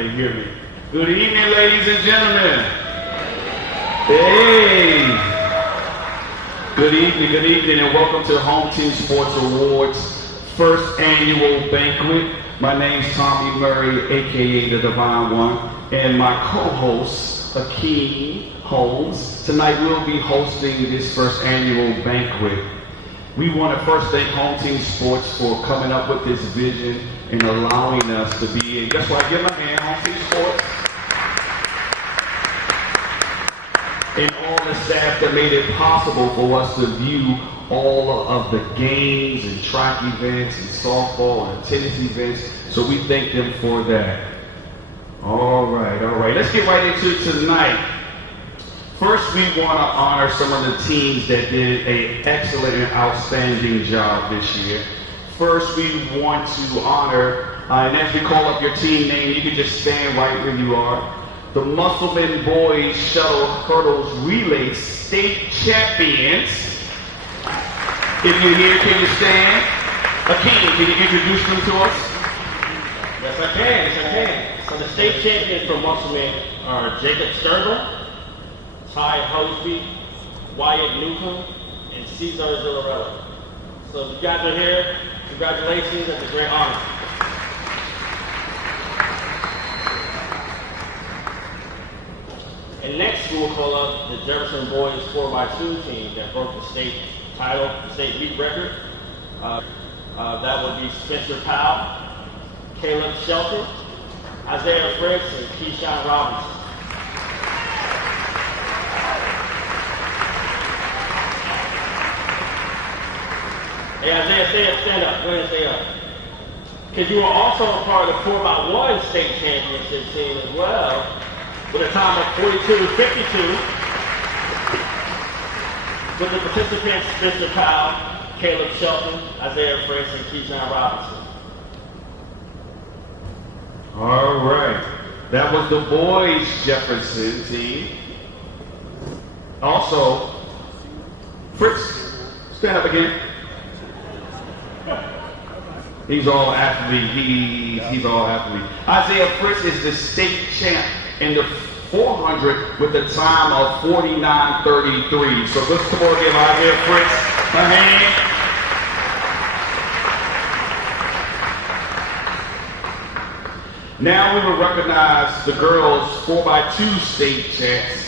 they hear me. Good evening, ladies and gentlemen. Hey. Good evening, and welcome to the Home Team Sports Awards first annual banquet. My name's Tommy Murray, aka the Divine One, and my co-host, Akeem Holmes. Tonight we'll be hosting this first annual banquet. We want to first thank Home Team Sports for coming up with this vision and allowing us to be in. That's why I give my hand, Home Team Sports. And all the staff that made it possible for us to view all of the games and track events and softball and tennis events. So we thank them for that. All right. Let's get right into it tonight. First, we want to honor some of the teams that did an excellent and outstanding job this year. First, we want to honor, and as we call up your team name, you can just stand right where you are. The Musselman Boys Shuttle Hurdles Relay State Champions. If you're here, can you stand? Akeem, can you introduce them to us? Yes, I can. So the state champions from Musselman are Jacob Sturber, Ty Hollysby, Wyatt Newcomb, and Cesar Zillarella. So if you guys are here, congratulations, that's a great honor. And next we'll call up the Jefferson Boys 4x2 team that broke the state title, the state meet record. That would be Spencer Powell, Caleb Shelton, Isaiah Fritz, and Keyshawn Robinson. Hey Isaiah, stand up. Go ahead and stay up. Because you were also a part of the 4x1 state championship team as well, with a time of 42-52, with the participants Spencer Powell, Caleb Shelton, Isaiah Fritz, and Keyshawn Robinson. All right. That was the boys Jefferson team. Also, Fritz, stand up again. He's all athlete. He's all athlete. Isaiah Fritz is the state champ in the 400 with a time of 49:33. So let's come over and give Isaiah Fritz a hand. Now we will recognize the girls 4x2 state champs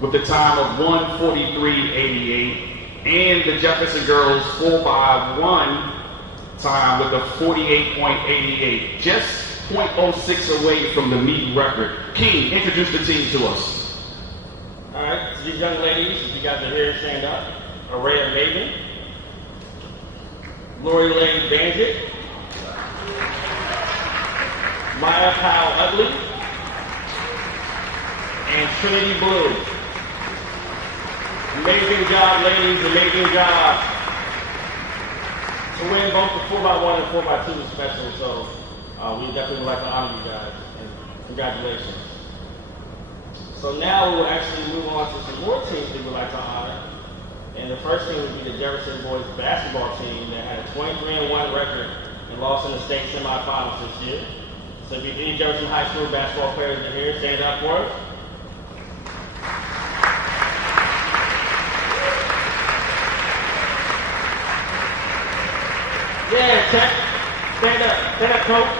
with the time of 1:43.88 and the Jefferson girls 4x1 time with a 48.88. Just 0.06 away from the meet record. King, introduce the team to us. All right, so these young ladies, if you guys are here, stand up. Araya Maven, Lori Lane Bandit, Maya Powell Utley, and Trinity Blue. Amazing job, ladies, amazing job. To win both the 4x1 and 4x2 especially, so we definitely would like to honor you guys, and congratulations. So now we will actually move on to some more teams we would like to honor. And the first team would be the Jefferson Boys basketball team that had a 23-1 record and lost in the state semifinals this year. So if you any Jefferson High School basketball players in here, stand up for us. Yeah, Tech. Stand up, coach.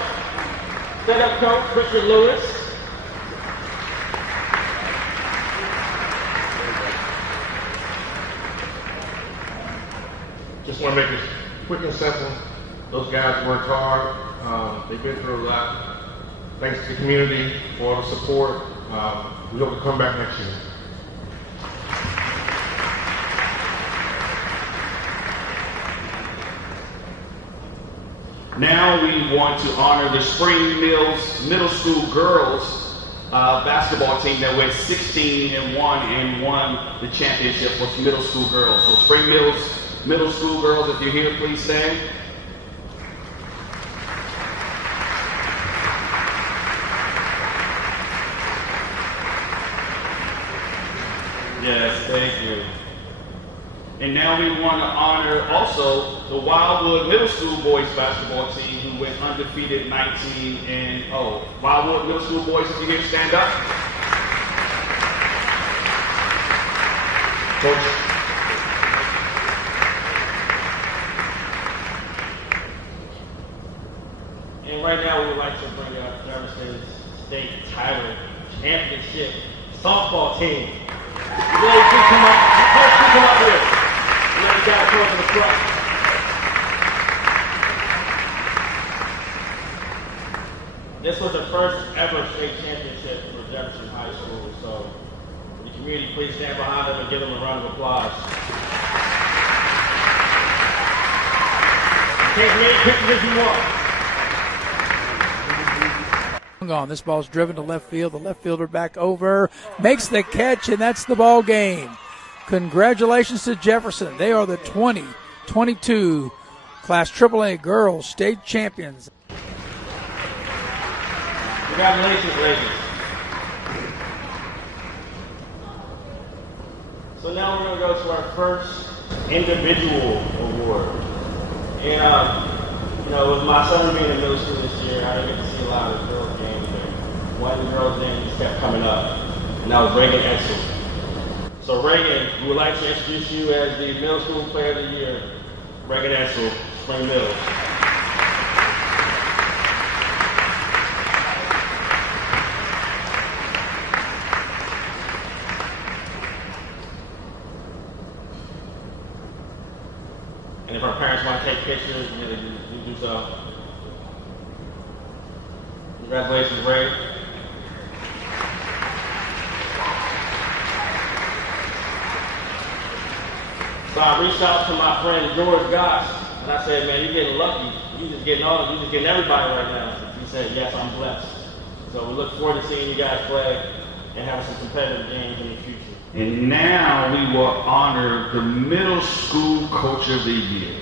Stand up, coach. Richard Lewis. Just want to make it quick and simple. Those guys worked hard. They've been through a lot. Thanks to the community for all the support. We hope to come back next year. Now we want to honor the Spring Mills Middle School girls basketball team that went 16-1 and won the championship for middle school girls. So Spring Mills Middle School girls, if you're here, please stand. Yes, thank you. And now we want to honor also the Wildwood Middle School boys basketball team who went undefeated 19-0. Wildwood Middle School boys, if you here, stand up. Coach. And right now we would like to bring up Jefferson State title championship softball team. You ladies can come up. You come up here. You guys got to come to the front. This was the first ever state championship for Jefferson High School. So, the community, please stand behind them and give them a round of applause. Take as many pictures as you want. On. This ball's driven to left field. The left fielder back over, makes the catch, and that's the ball game. Congratulations to Jefferson. They are the 2022 Class AAA Girls State Champions. Congratulations, ladies. So now we're going to go to our first individual award. And, with my son being in middle school this year, I didn't get to see a lot of the girls' games there. One of the girls' names kept coming up, and that was Reagan Exel. So Reagan, we would like to introduce you as the Middle School Player of the Year, Reagan Exel, Spring Mills. And if our parents want to take pictures, you do so. Congratulations, Ray. So I reached out to my friend George Goss, and I said, man, you're getting lucky. You're just getting everybody right now. He said, yes, I'm blessed. So we look forward to seeing you guys play and having some competitive games in the future. And now we will honor the Middle School Coach of the Year.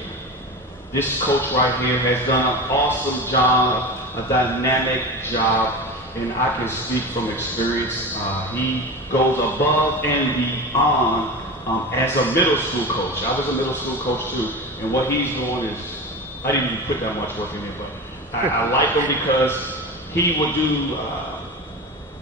This coach right here has done an awesome job, a dynamic job, and I can speak from experience. He goes above and beyond as a middle school coach. I was a middle school coach too, and what he's doing is, I didn't even put that much work in it, but I like him because he would do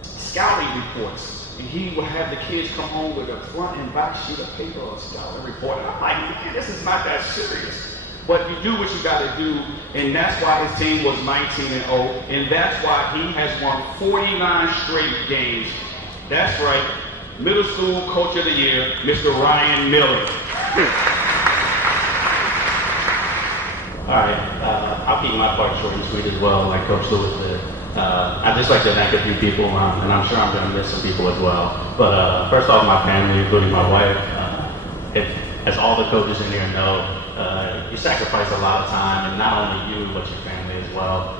scouting reports. And he would have the kids come home with a front and back sheet of paper of scouting report. And I'm like, man, this is not that serious. But you do what you got to do, and that's why his team was 19-0, and that's why he has won 49 straight games. That's right, Middle School Coach of the Year, Mr. Ryan Miller. All right, I'll keep my part short and sweet as well, like Coach Lewis did. I'd just like to thank a few people, and I'm sure I'm going to miss some people as well. But first off, my family, including my wife. As all the coaches in here know, you sacrifice a lot of time, and not only you, but your family as well.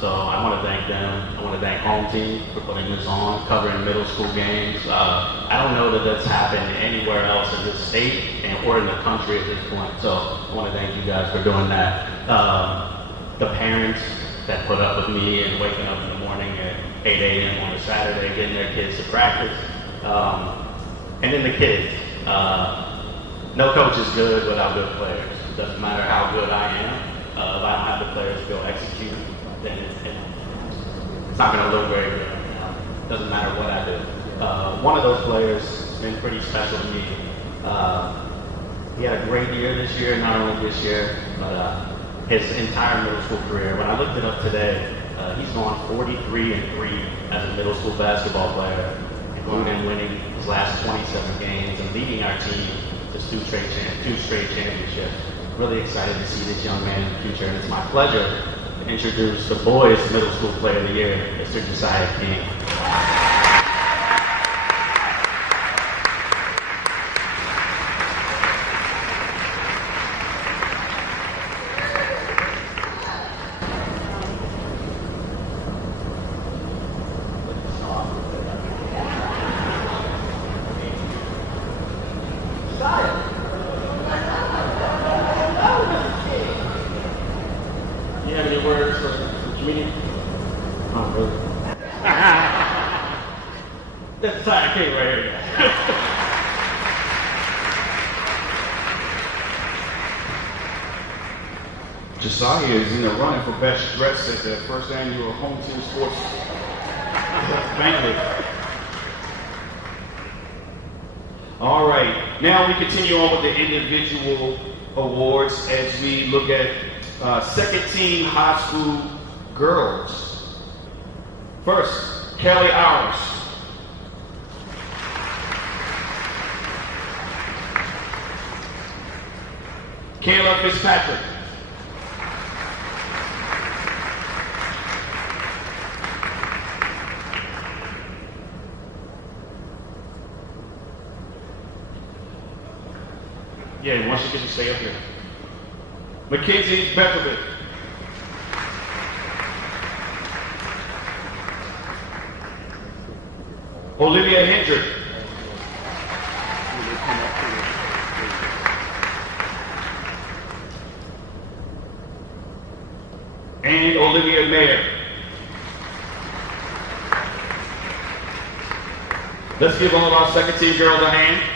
So I want to thank them. I want to thank Home Team for putting this on, covering middle school games. I don't know that that's happened anywhere else in this state or in the country at this point. So I want to thank you guys for doing that. The parents that put up with me and waking up in the morning at 8 a.m. on a Saturday, getting their kids to practice. And then the kids. No coach is good without good players. It doesn't matter how good I am. If I don't have the players to go execute, then it's not going to look very good. It doesn't matter what I do. One of those players has been pretty special to me. He had a great year this year, not only this year, but his entire middle school career. When I looked it up today, he's gone 43-3 as a middle school basketball player, including winning his last 27 games and leading our team to two straight championships. Really excited to see this young man in the future, and it's my pleasure to introduce the boys' middle school player of the year, Mr. Josiah King. Josiah is in the running for best dress at the first annual Home Team Sports Banquet. All right, now we continue on with the individual awards as we look at second team high school girls. First, Kelly Irish. Kayla Fitzpatrick. Yeah, once you get to stay up here. Mackenzie Bekovic. Olivia Hendrick. And Olivia Mayer. Let's give all of our second team girls a hand.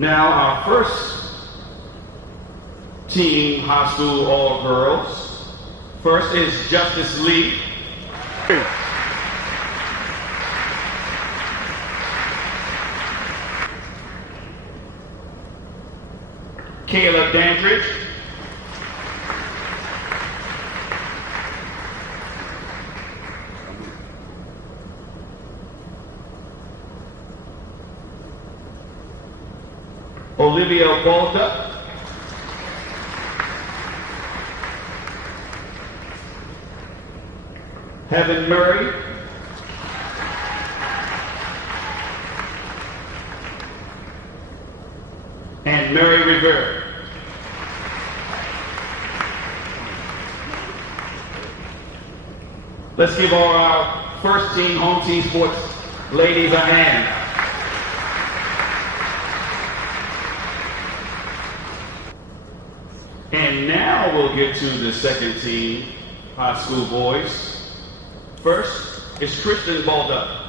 Now, our first team high school all girls. First is Justice Lee. Kayla Dandridge. Olivia Balta. Heaven Murray. And Mary Rivera. Let's give all our first team home team sports ladies a hand. And now we'll get to the second team high school boys. First is Christian Balda.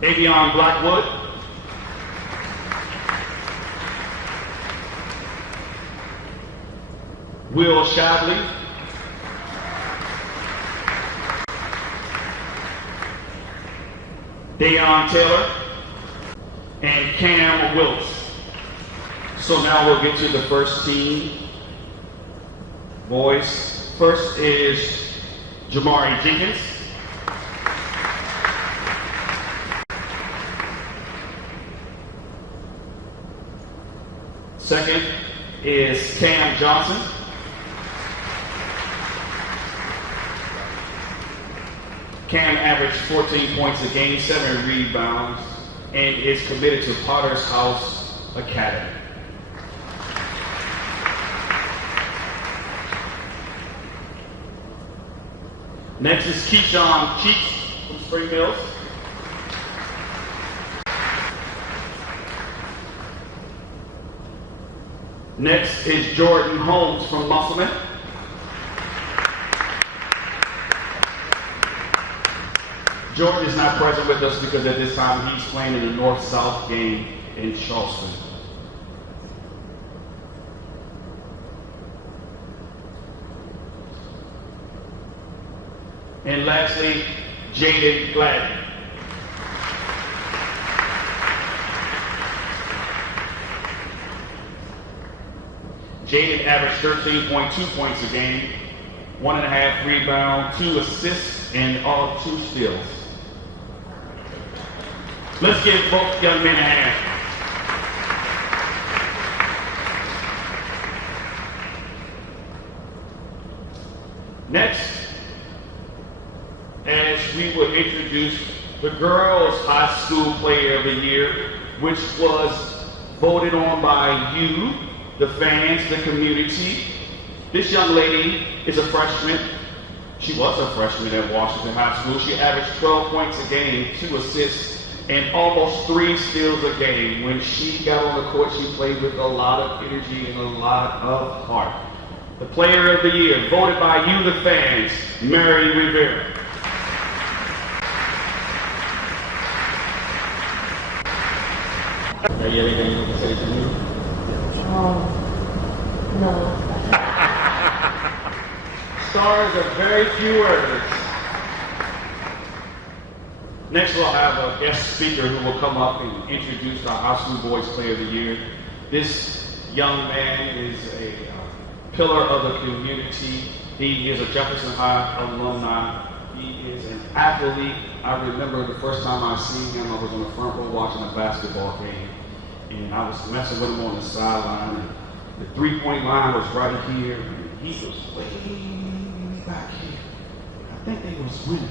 Avion Blackwood. Will Shadley. Dayon Taylor. And Cam Willis. So now we'll get to the first team boys. First is Jamari Jenkins. Second is Cam Johnson. Cam averaged 14 points a game, 7 rebounds, and is committed to Potter's House Academy. Next is Keyshawn Cheeks from Spring Mills. Next is Jordan Holmes from Musselman. Jordan is not present with us because at this time he's playing in the North-South game in Charleston. And lastly, Jaden Gladden. Jaden averaged 13.2 points a game, 1.5 rebounds, 2 assists, and all 2 steals. Let's give both young men a hand. Next, as we will introduce the Girls High School Player of the Year, which was voted on by you, the fans, the community. This young lady is a freshman. She was a freshman at Washington High School. She averaged 12 points a game, 2 assists, and almost 3 steals a game. When she got on the court, she played with a lot of energy and a lot of heart. The Player of the Year, voted by you, the fans, Mary Rivera. Are you anything you can say to me? No. Stars of very few words. Next, we'll have a guest speaker who will come up and introduce our High School Boys Player of the Year. This young man is a pillar of the community. He is a Jefferson High alumni. He is an athlete. I remember the first time I seen him, I was on the front row watching a basketball game, and I was messing with him on the sideline. And the three-point line was right here, and he was way back here. I think they was winning,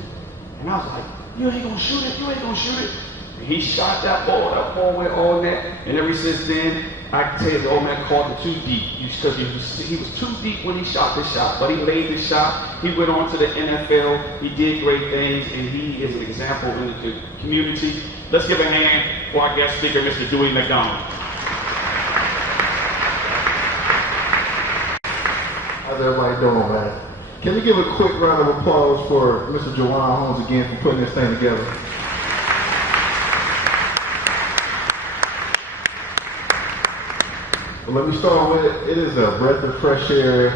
and I was like, "You ain't gonna shoot it. You ain't gonna shoot it." And he shot that ball. That ball went all net. And ever since then, I can tell you the old man called it too deep because he was too deep when he shot this shot. But he made the shot. He went on to the NFL. He did great things, and he is an example in the community. Let's give a hand for our guest speaker, Mr. Dewey McDonald. How's everybody doing, man? Can we give a quick round of applause for Mr. Juwan Holmes again for putting this thing together? Well, let me start with, it is a breath of fresh air,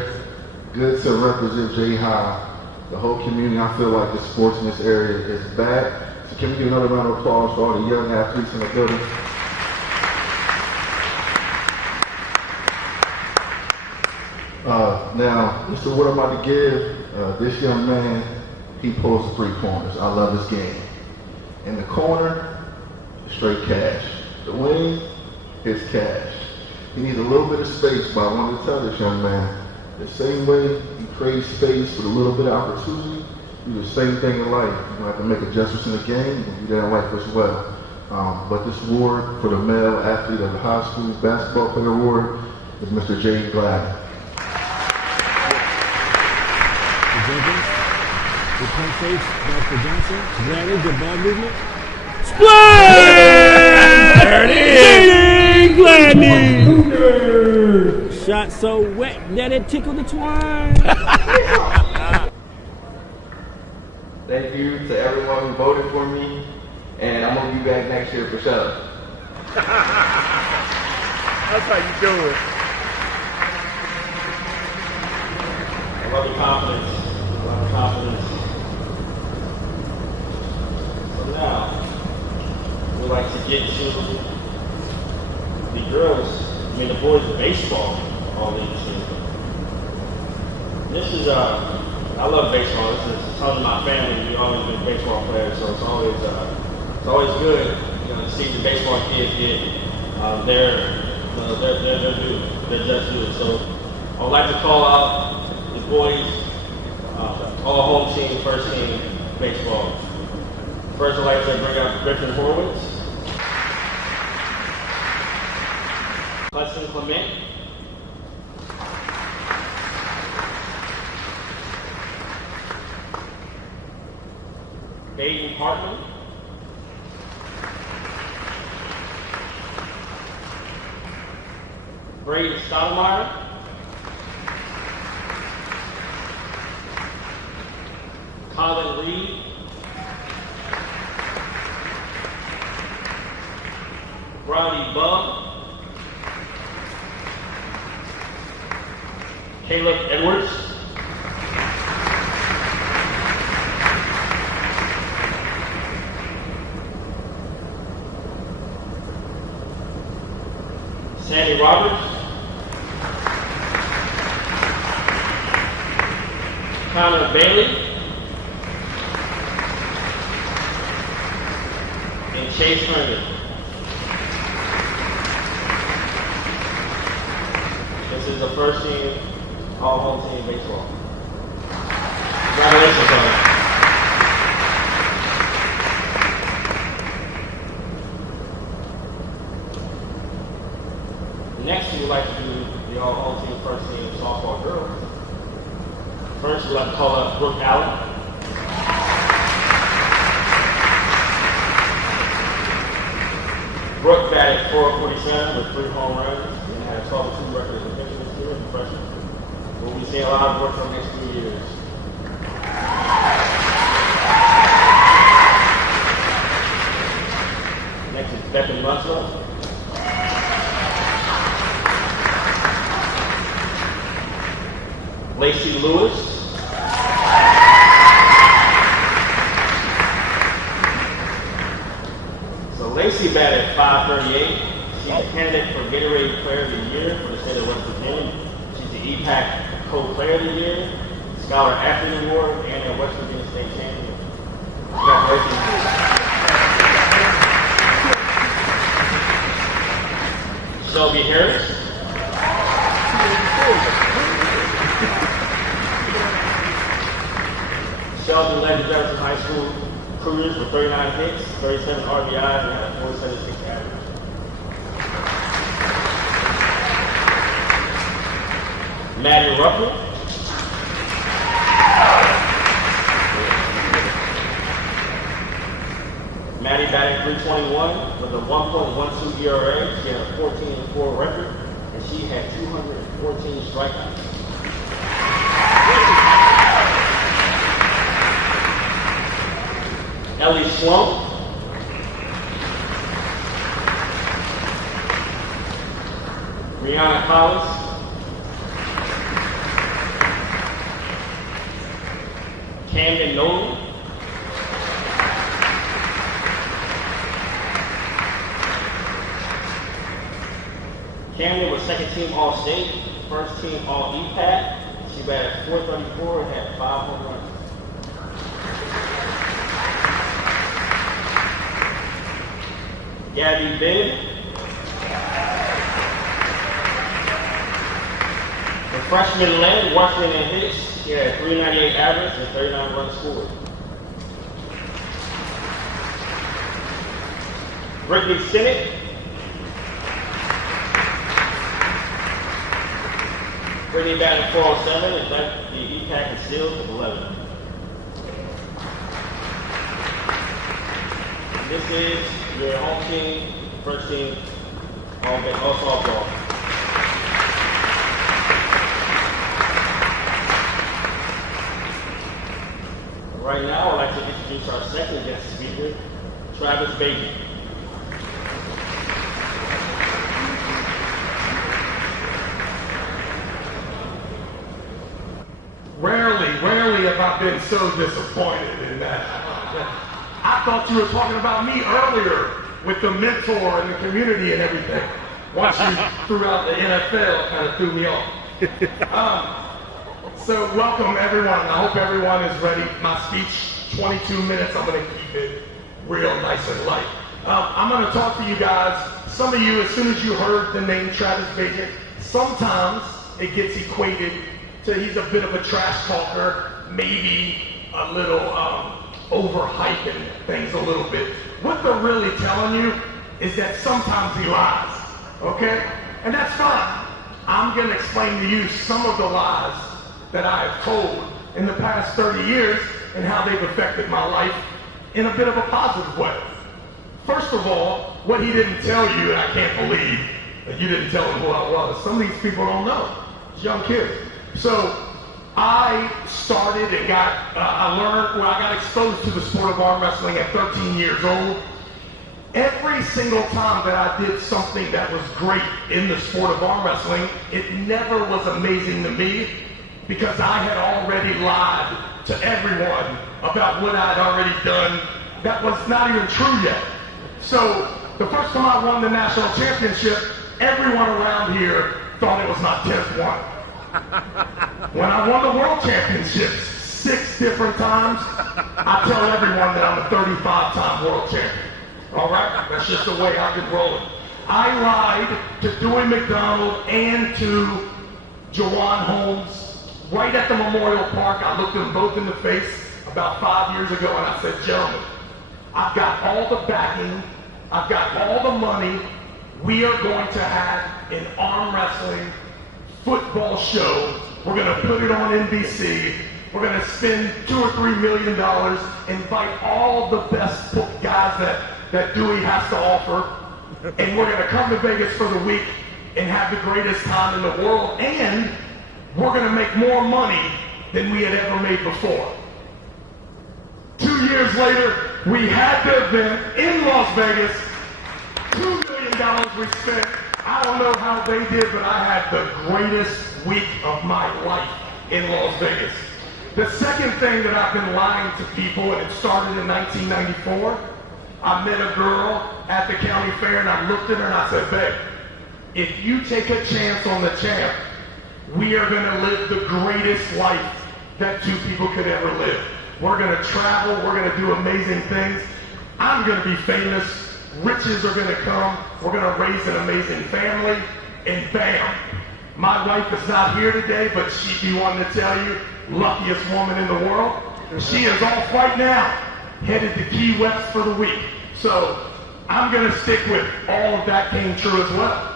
good to represent J-High. The whole community, I feel like the sports in this area is back. So can we give another round of applause for all the young athletes in the building? Now, this is what I'm about to give. This young man, he pulls 3 corners. I love his game. In the corner, straight cash. The wing, his cash. He needs a little bit of space, but I wanted to tell this young man, the same way he creates space with a little bit of opportunity, do the same thing in life. You're going to have to make adjustments in the game and do that in life as well. But this award for the male athlete of the high school basketball player award is Mr. Jay Gladden. The punch face, Dr. Johnson. Gladden, good ball movement. Splash! There it is! Gladden! Shot so wet that it tickled the twine. Thank you to everyone who voted for me, and I'm gonna be back next year for sure. That's how you do it. I love your confidence. A lot of confidence. So now, we'd like to get to the girls, the boys of baseball, all these things. This is, I love baseball. This is tons of my family. We've always been baseball players, so it's always good, to see the baseball kids get their due, their just due. So I would like to call out the boys, all home team, first team baseball. First, I'd like to bring up Griffin Horowitz, Hudson Clement, Baden Hartman, Braden Stoudemire, Colin Reed, Brownie Bug, Caleb Edwards, Sandy Roberts, Connor Bailey, and Chase Herndon. This is the first team, all home team baseball. Congratulations, fellas. Next, we would like to do the all home team first team softball girls. First, we'd like to call up Brooke Allen, Brooke batted .447 with 3 home runs and had a 12-2 record as a pitcher this year as a freshman. We'll be seeing a lot of Brooke for the next few years. Next is Beckham Russell. Lacey Lewis. So Lacey batted .538. She's a candidate for Gatorade Player of the Year for the state of West Virginia. She's the EPAC Co-Player of the Year, Scholar Athlete Award, and a West Virginia State Champion. Congratulations. Shelby Harris. Shelby led the Jefferson High School careers with 39 hits, 37 RBIs, and had a .476 average. Maddie Ruffin. Maddie batted .321 with a 1.12 ERA. She had a 14-4 record, and she had 214 strikeouts. Ellie Sloan. Rihanna Collins. Camden Nolan. Camden was second team All-State, first team All-EPAC. She batted .434 and had 5 home runs. Gabby Bennett. The freshman led Washington in hits. She had a .398 average and 39 runs scored. Brittany Sinnott. Brittany batted .407 and led the EPAC in steals with 11. This is your home team, first team, all softball. Right now, I'd like to introduce our second guest speaker, Travis Bacon. Rarely have I been so disappointed in that. I thought you were talking about me earlier with the mentor and the community and everything. Once you threw out the NFL, it kind of threw me off. So welcome everyone. I hope everyone is ready. My speech, 22 minutes. I'm going to keep it real nice and light. I'm going to talk to you guys. Some of you, as soon as you heard the name Travis Bacon, sometimes it gets equated to he's a bit of a trash talker, maybe a little overhyping things a little bit. What they're really telling you is that sometimes he lies, okay? And that's fine. I'm going to explain to you some of the lies that I have told in the past 30 years and how they've affected my life in a bit of a positive way. First of all, what he didn't tell you, and I can't believe that you didn't tell him who I was. Some of these people don't know. It's young kids. So I started and I got exposed to the sport of arm wrestling at 13 years old. Every single time that I did something that was great in the sport of arm wrestling, it never was amazing to me because I had already lied to everyone about what I'd already done that was not even true yet. So the first time I won the national championship, everyone around here thought it was my 10th one. When I won the world championships 6 different times, I tell everyone that I'm a 35-time world champion. All right? That's just the way I've been rolling. I lied to Dewey McDonald and to Jawan Holmes right at the Memorial Park. I looked them both in the face about 5 years ago and I said, gentlemen, I've got all the backing, I've got all the money. We are going to have an arm wrestling football show. We're going to put it on NBC. We're going to spend $2 or $3 million, invite all the best guys that Dewey has to offer. and we're going to come to Vegas for the week and have the greatest time in the world, and we're going to make more money than we had ever made before. 2 years later, we had the event in Las Vegas. $2 million we spent. I don't know how they did, but I had the greatest week of my life in Las Vegas. The second thing that I've been lying to people, and it started in 1994, I met a girl at the county fair, and I looked at her and I said, babe, if you take a chance on the champ, we are going to live the greatest life that two people could ever live. We're going to travel. We're going to do amazing things. I'm going to be famous. Riches are going to come. We're going to raise an amazing family. And bam, my wife is not here today, but she'd be one to tell you, luckiest woman in the world. She is off right now, headed to Key West for the week. So I'm going to stick with all of that came true as well.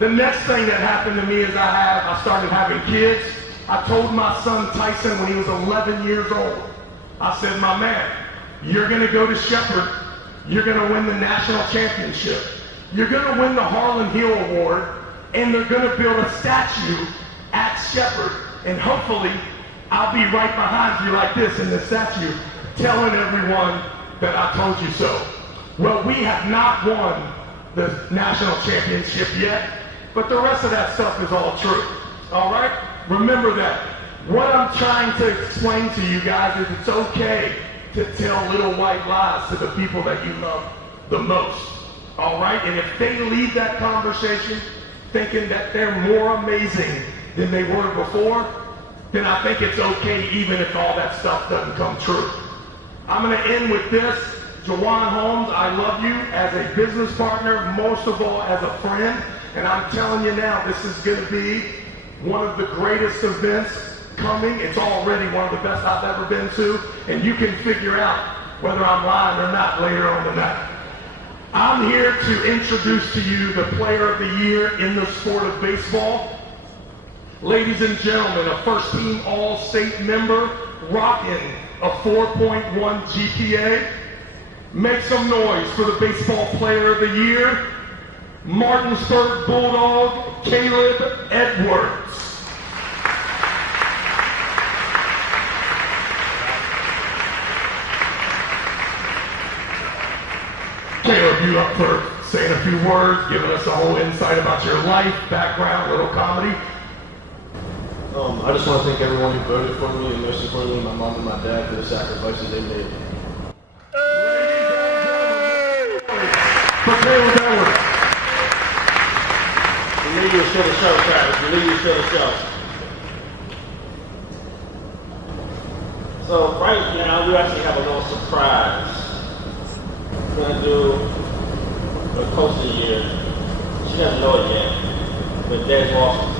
The next thing that happened to me is I started having kids. I told my son Tyson when he was 11 years old, I said, my man, you're going to go to Shepherd. You're going to win the national championship. You're going to win the Harlan Hill Award, and they're going to build a statue at Shepherd. And hopefully, I'll be right behind you like this in the statue, telling everyone that I told you so. Well, we have not won the national championship yet, but the rest of that stuff is all true. All right? Remember that. What I'm trying to explain to you guys is it's okay to tell little white lies to the people that you love the most. All right? And if they leave that conversation thinking that they're more amazing than they were before, then I think it's okay even if all that stuff doesn't come true. I'm going to end with this. Juwan Holmes, I love you as a business partner, most of all as a friend. And I'm telling you now, this is going to be one of the greatest events coming. It's already one of the best I've ever been to. And you can figure out whether I'm lying or not later on the night. I'm here to introduce to you the player of the year in the sport of baseball. Ladies and gentlemen, a first-team All-State member, rocking a 4.1 GPA. Make some noise for the baseball player of the year, Martinsburg Bulldog, Caleb Edwards. Caleb, you up for saying a few words, giving us a whole insight about your life, background, little comedy? I just want to thank everyone who voted for me, and most importantly, my mom and my dad for the sacrifices they made. For Caleb Edwards. We knew you were still the show, Travis. We knew you were still the show. So right now, we actually have a little surprise. We're going to do a coach of the year. She doesn't know it yet, but Des Washington.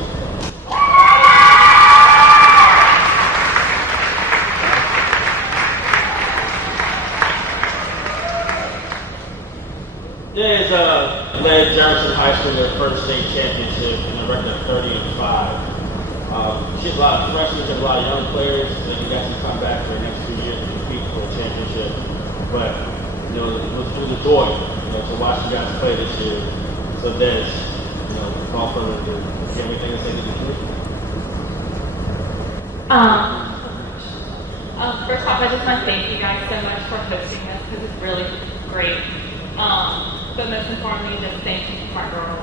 Des led Jefferson High School to their first state championship in a record of 30-5. She has a lot of freshmen, she has a lot of young players, so you guys can come back for the next 2 years and compete for a championship. But it was a joy, to watch you guys play this year. So Des, call for it. Do you have anything to say to the group? First off, I just want to thank you guys so much for hosting this because it's really great. But most importantly, just thank you to my girls.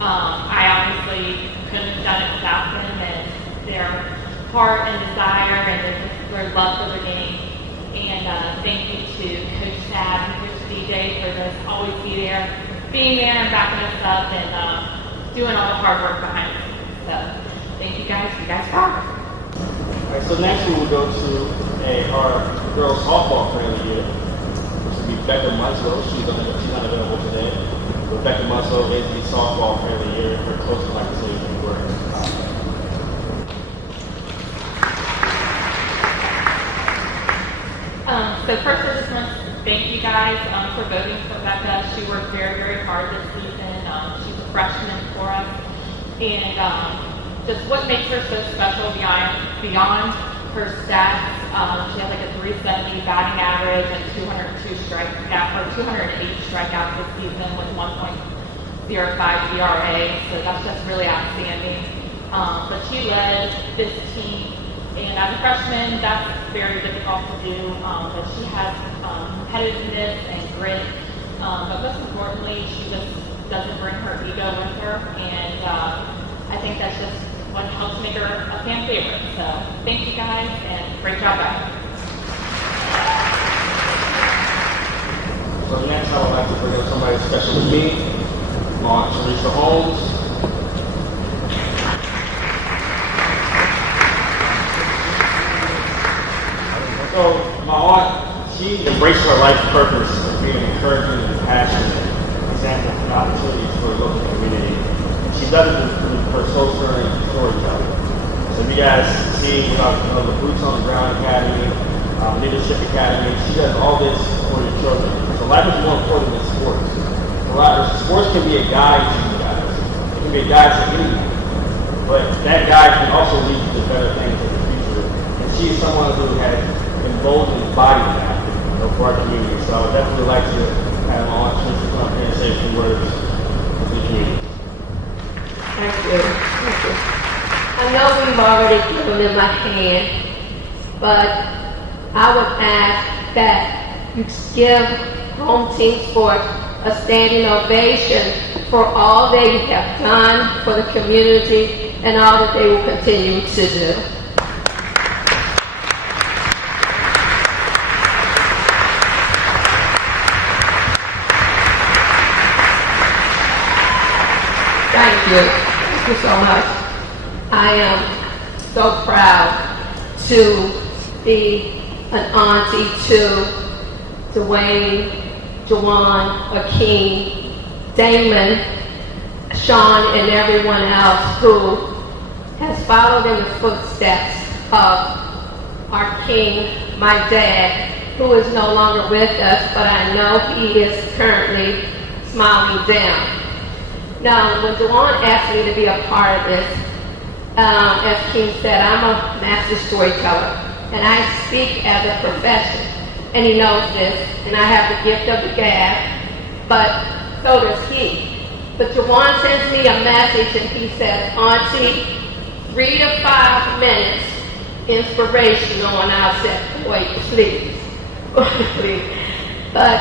I honestly couldn't have done it without them and their heart and desire and their love for the game. And thank you to Coach Sad and Coach DJ for just always being there and backing us up and doing all the hard work behind us. So thank you guys. You guys rock. All right, so next we will go to our girls softball player of the year. Becca Muslow, she's not available today. But Becca Muslow is the softball player of the year. Her coach would like to say a few words. So first I just want to thank you guys for voting for Becca. She worked very, very hard this season. She's a freshman for us. And just what makes her so special beyond her stats She has like a 370 batting average and 208 strikeouts this season with 1.05 ERA. So that's just really outstanding. But she led this team, and as a freshman, that's very difficult to do. But she has competitiveness and grit. But most importantly, she just doesn't bring her ego with her, and I think that's just what helps make her a fan favorite. So thank you guys, and great job, guys. So next, I would like to bring up somebody special with me, Aunt Teresa Holmes. So my aunt, she embraced her life's purpose of being an encouraging and passionate example of opportunities for the local community. She does it through her social and storytelling. So you guys see the Boots on the Ground Academy, Leadership Academy, she does all this for your children. So life is more important than sports. Sports can be a guide to you guys. It can be a guide to anyone. But that guide can also lead you to better things in the future. And she is someone who has emboldened and embodied that for our community. So I would definitely like to have my aunt Teresa come here and say a few words to the community. Thank you. Thank you. I know we've already put them in my hand, but I would ask that you give Home Team Sports a standing ovation for all they have done for the community and all that they will continue to do. Thank you. Thank you so much. I am so proud to be an auntie to Dwayne, Jawan, Akeem, Damon, Sean, and everyone else who has followed in the footsteps of our king, my dad, who is no longer with us, but I know he is currently smiling down. Now, when Jawan asked me to be a part of this, as King said, I'm a master storyteller, and I speak as a profession, and he knows this, and I have the gift of the gab, but so does he. But Jawan sends me a message, and he says, Auntie, 3 to 5 minutes inspirational, and I said, boy, please, please. But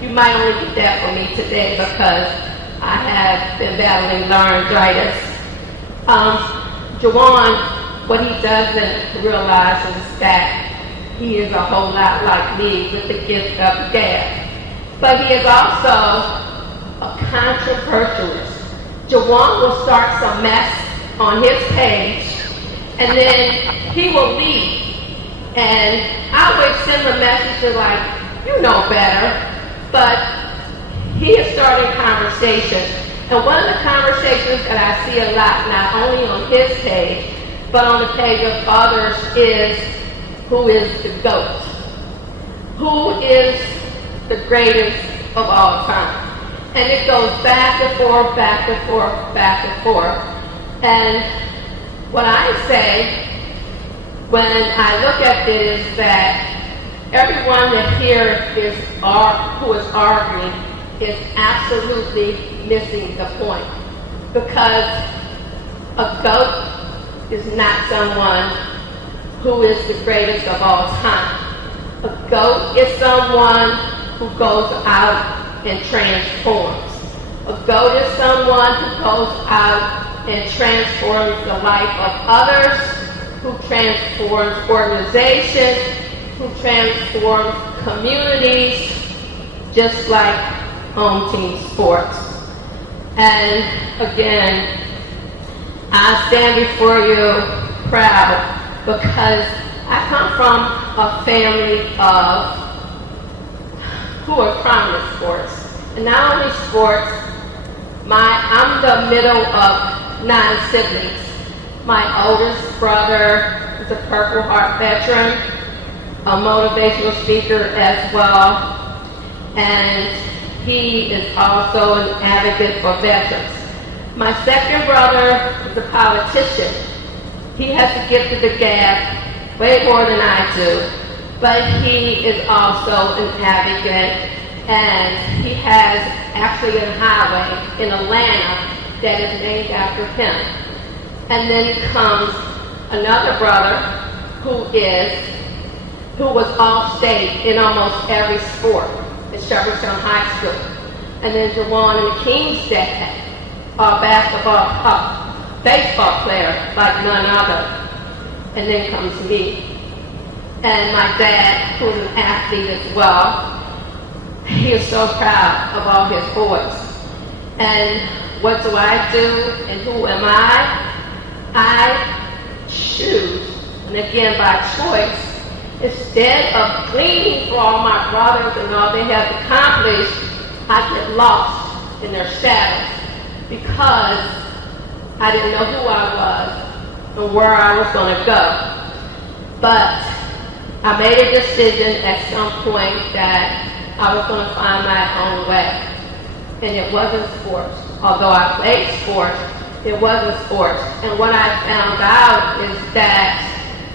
you might only get that for me today because I have been battling laryngitis. Jawan, what he doesn't realize is that he is a whole lot like me with the gift of the gab. But he is also a controversialist. Jawan will start some mess on his page, and then he will leave. And I always send a message like, you know better. But he is starting conversations. And one of the conversations that I see a lot, not only on his page, but on the page of others, is who is the GOAT? Who is the greatest of all time? And it goes back and forth, back and forth, back and forth. And what I say when I look at this is that everyone that here is who is arguing is absolutely missing the point. Because a GOAT is not someone who is the greatest of all time. A GOAT is someone who goes out and transforms. A GOAT is someone who goes out and transforms the life of others, who transforms organizations, who transforms communities, just like Home Team Sports. And again, I stand before you proud because I come from a family who are prominent sports. And not only sports, I'm the middle of 9 siblings. My oldest brother is a Purple Heart veteran, a motivational speaker as well, and he is also an advocate for veterans. My second brother is a politician. He has the gift of the gab, way more than I do. But he is also an advocate, and he has actually a highway in Atlanta that is named after him. And then comes another brother who was all-state in almost every sport at Shepherdstown High School. And then Jawan and King's dad, baseball player like none other. And then comes me. And my dad, who is an athlete as well, he is so proud of all his boys. And what do I do and who am I? I choose, and again by choice, instead of gleaning for all my brothers and all they have accomplished, I get lost in their status because I didn't know who I was and where I was going to go. But I made a decision at some point that I was going to find my own way. And it wasn't sports. Although I played sports, it wasn't sports. And what I found out is that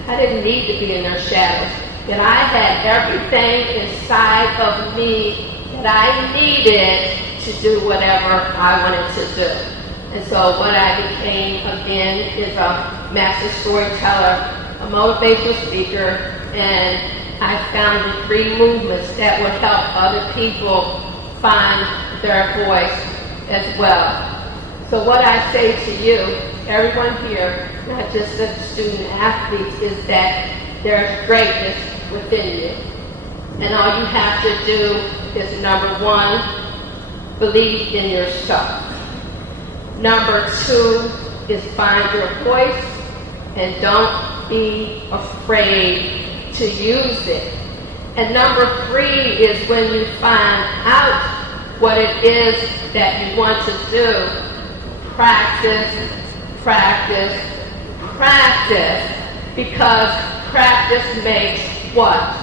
I didn't need to be in their shadows. That I had everything inside of me that I needed to do whatever I wanted to do. And so what I became, again, is a master storyteller, a motivational speaker, and I founded 3 movements that would help other people find their voice as well. So what I say to you, everyone here, not just the student athletes, is that there's greatness within you. And all you have to do is, number 1, believe in yourself. Number 2 is find your voice and don't be afraid to use it. And number 3 is when you find out what it is that you want to do, practice, practice, practice, because practice makes what?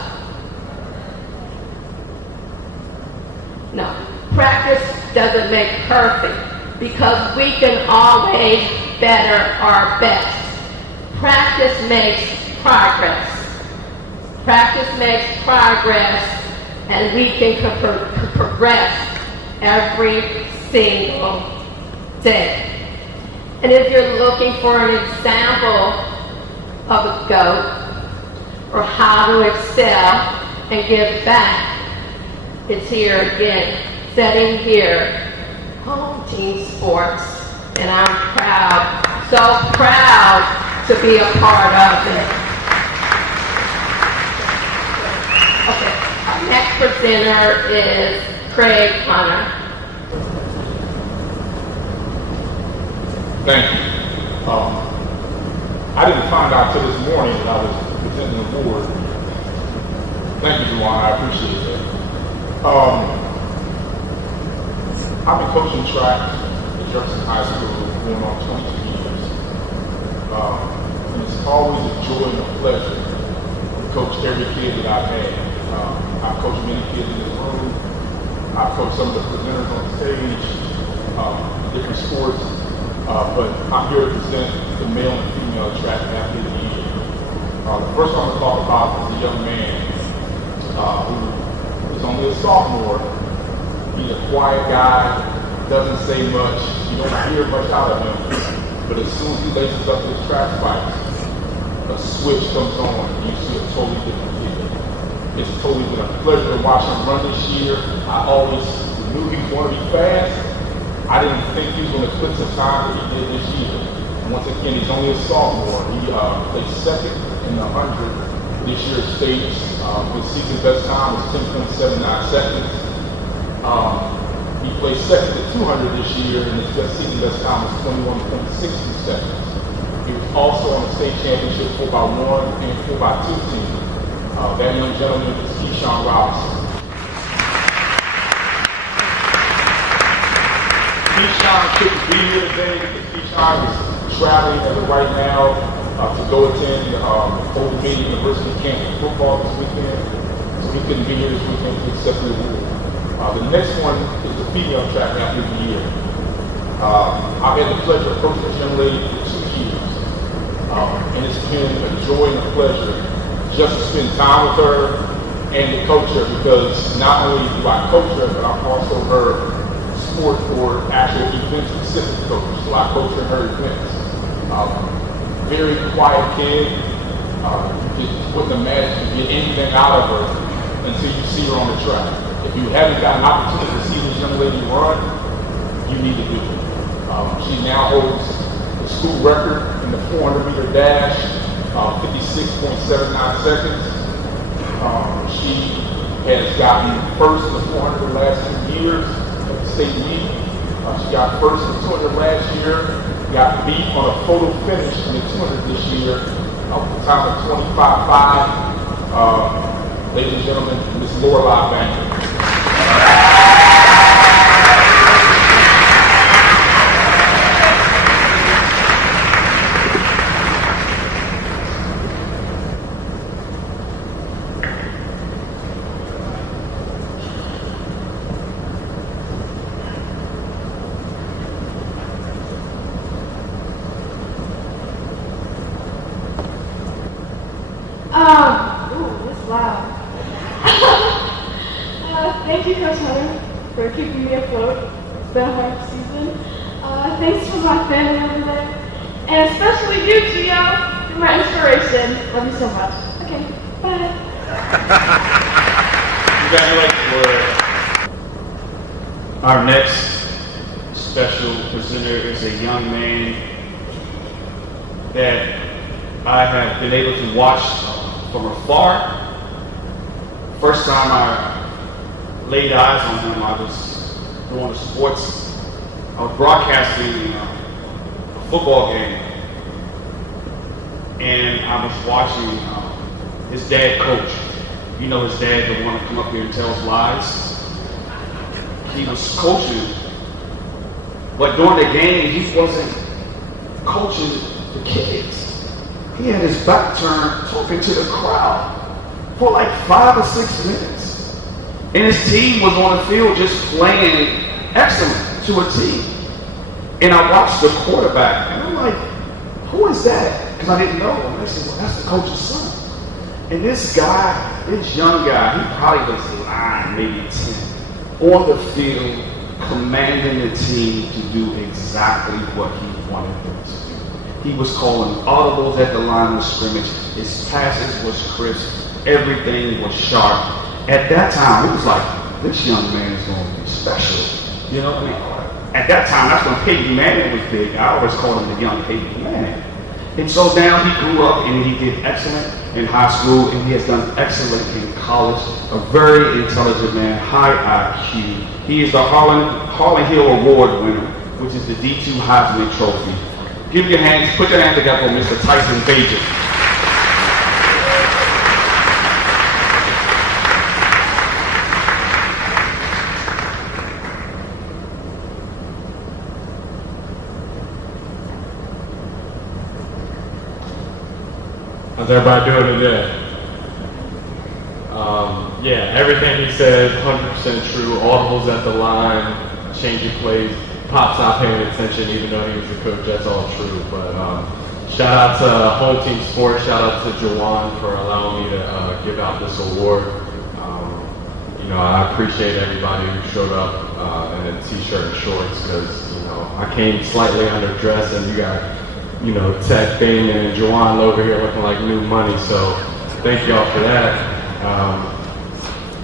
No, practice doesn't make perfect, because we can always better our best. Practice makes progress. Practice makes progress, and we can progress every single day. And if you're looking for an example of a GOAT, or how to excel and give back, it's here again, setting here, Home Team Sports, and I'm proud, so proud to be a part of it. Okay, our next presenter is Craig Hunter. Thank you. I didn't find out till this morning that I was presenting the award. Thank you, Juwan. I appreciate that. I've been coaching track at Jefferson High School going on 22 years. And it's always a joy and a pleasure to coach every kid that I've had. I've coached many kids in this room. I've coached some of the presenters on stage, different sports. But I'm here to present the male and female track athlete of the year. The first one I'm going to talk about is a young man who is only a sophomore. He's a quiet guy, doesn't say much, you don't hear much out of him. But as soon as he laces up his track spikes, a switch comes on and you see a totally different kid. It's totally been a pleasure to watch him run this year. I always knew he was going to be fast. I didn't think he was going to put some time that he did this year. And once again, he's only a sophomore. He placed second in the 100 this year's states. His season best time was 10.79 seconds. He placed second at 200 this year, and his season best time was 21.62 seconds. He was also on the state championship 4x1 and 4x2 team. That young gentleman is Keyshawn Robinson. Keyshawn couldn't be here today because Keyshawn is traveling as of right now to go attend Old Dominion University campus football this weekend. So he couldn't be here this weekend to accept the award. The next one is the female track athlete of the year. I've had the pleasure of coaching this young lady for 2 years. and it's been a joy and a pleasure just to spend time with her and to coach her, because not only do I coach her, but I'm also her sport or actual event-specific coach. So I coach her in her events. Very quiet kid. You wouldn't imagine you get anything out of her until you see her on the track. If you haven't got an opportunity to see this young lady run, you need to do it. She now holds the school record in the 400-meter dash, 56.79 seconds. She has gotten first in the 400 the last 2 years at the state meet. She got first in the 200 last year, got beat on a photo finish in the 200 this year, with a time of 25.5. Ladies and gentlemen, Miss Lorelei Banker. It's loud. Thank you, Coach Hunter, for keeping me afloat. It's been a hard season. Thanks to my family over there, and especially you, Gio. You're my inspiration. Love you so much. Okay, bye. Congratulations, Laura. Our next special presenter is a young man that I have been able to watch from afar. First time I laid eyes on him, I was doing I was broadcasting a football game, and I was watching his dad coach. You know his dad, the one that come up here and tells lies. He was coaching, but during the game, he wasn't coaching the kids. He had his back turned talking to the crowd for like 5 or 6 minutes. And his team was on the field just playing excellent to a T. And I watched the quarterback, and I'm like, who is that? Because I didn't know. And I said, well, that's the coach's son. And this young guy, he probably was 9, maybe 10, on the field, commanding the team to do exactly what he wanted them to do. He was calling audibles at the line of scrimmage. His passes was crisp. Everything was sharp. At that time, it was like, this young man is going to be special. You know what I mean? At that time, that's when Peyton Manning was big. I always called him the young Peyton Manning. And so now he grew up and he did excellent in high school, and he has done excellent in college. A very intelligent man, high IQ. He is the Harlan Hill Award winner, which is the D2 Heisman Trophy. Put your hands together for Mr. Tyson Bagent. How's everybody doing today? Yeah, everything he said, 100% true. Audibles at the line, changing plays. Pop's not paying attention even though he was the coach. That's all true. But shout out to Home Team Sports. Shout out to Jawan for allowing me to give out this award. I appreciate everybody who showed up in a t-shirt and shorts, because I came slightly underdressed, and you got Tech, Damon, and Jawan over here looking like new money. So thank y'all for that.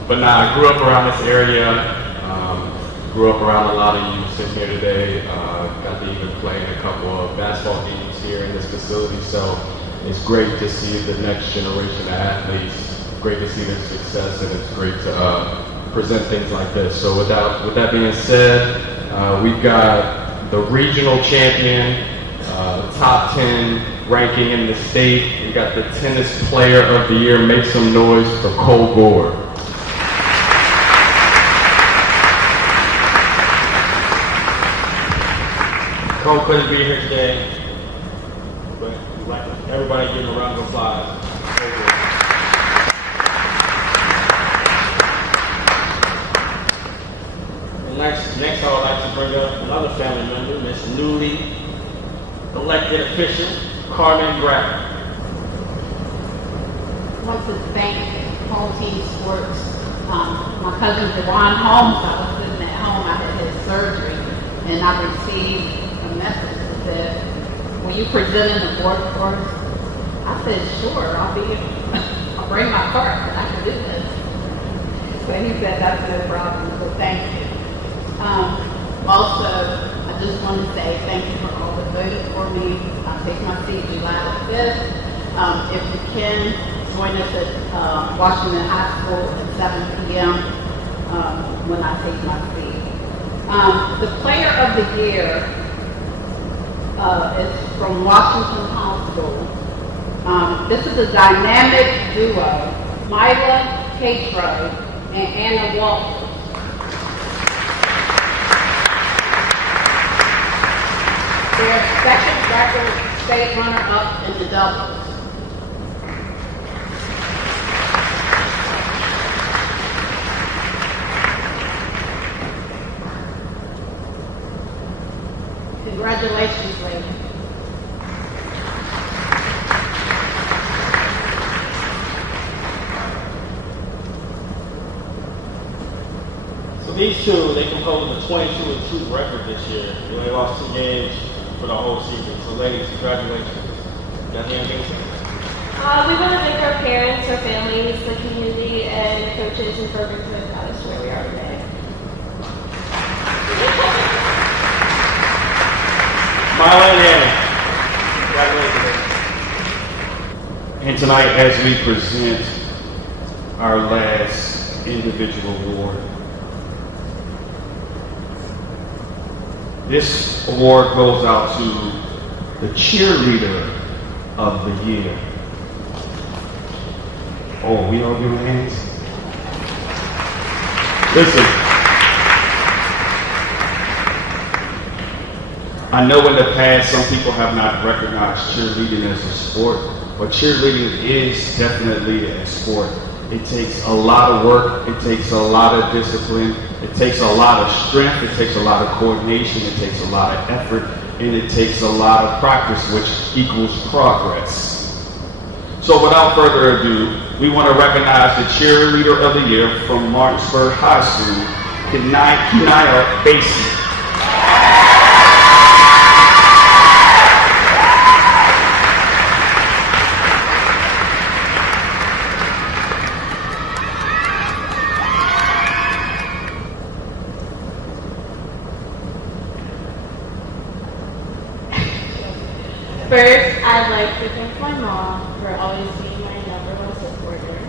But I grew up around this area. Grew up around a lot of you sitting here today. Got to even play in a couple of basketball games here in this facility. So it's great to see the next generation of athletes. Great to see their success, and it's great to present things like this. So with that being said, we've got the regional champion, top 10 ranking in the state. We got the tennis player of the year. Make some noise for Cole Gore. Cole couldn't be here today, but we'd like everybody give him a round of applause. And next I would like to bring up another family member, Miss newly elected official, Carmen Bradley. want to thank Home Team Sports. My cousin Jawan Holmes, I was sitting at home, I had his surgery, and I received a message that said, "Will you present in the board for us?" I said, "Sure, I'll bring my cart, I can do this." So he said, "That's no problem," so thank you. Also, I just want to say thank you for all the voting for me. I'll take my seat July 5th. If you can, join us at Washington High School at 7 p.m. When I take my seat. The player of the year is from Washington High School. This is a dynamic duo, Myla Catro and Anna Walters. Their second record state runner-up in the doubles. Congratulations, ladies. So these two, they composed a 22-2 record this year. They lost 2 games for the whole season. So ladies, congratulations. Got anything to say? We want to thank our parents, our families, the community, and coaches and programs who have got us to where we are today. Myla and Anna. Congratulations. And tonight, as we present our last individual award, this award goes out to the cheerleader of the year. Oh, we don't give hands? Listen, I know in the past some people have not recognized cheerleading as a sport, but cheerleading is definitely a sport. It takes a lot of work, it takes a lot of discipline, it takes a lot of strength, it takes a lot of coordination, it takes a lot of effort, and it takes a lot of practice, which equals progress. So without further ado, we want to recognize the cheerleader of the year from Martinsburg High School, Kenaya Basie. First, I'd like to thank my mom for always being my number one supporter.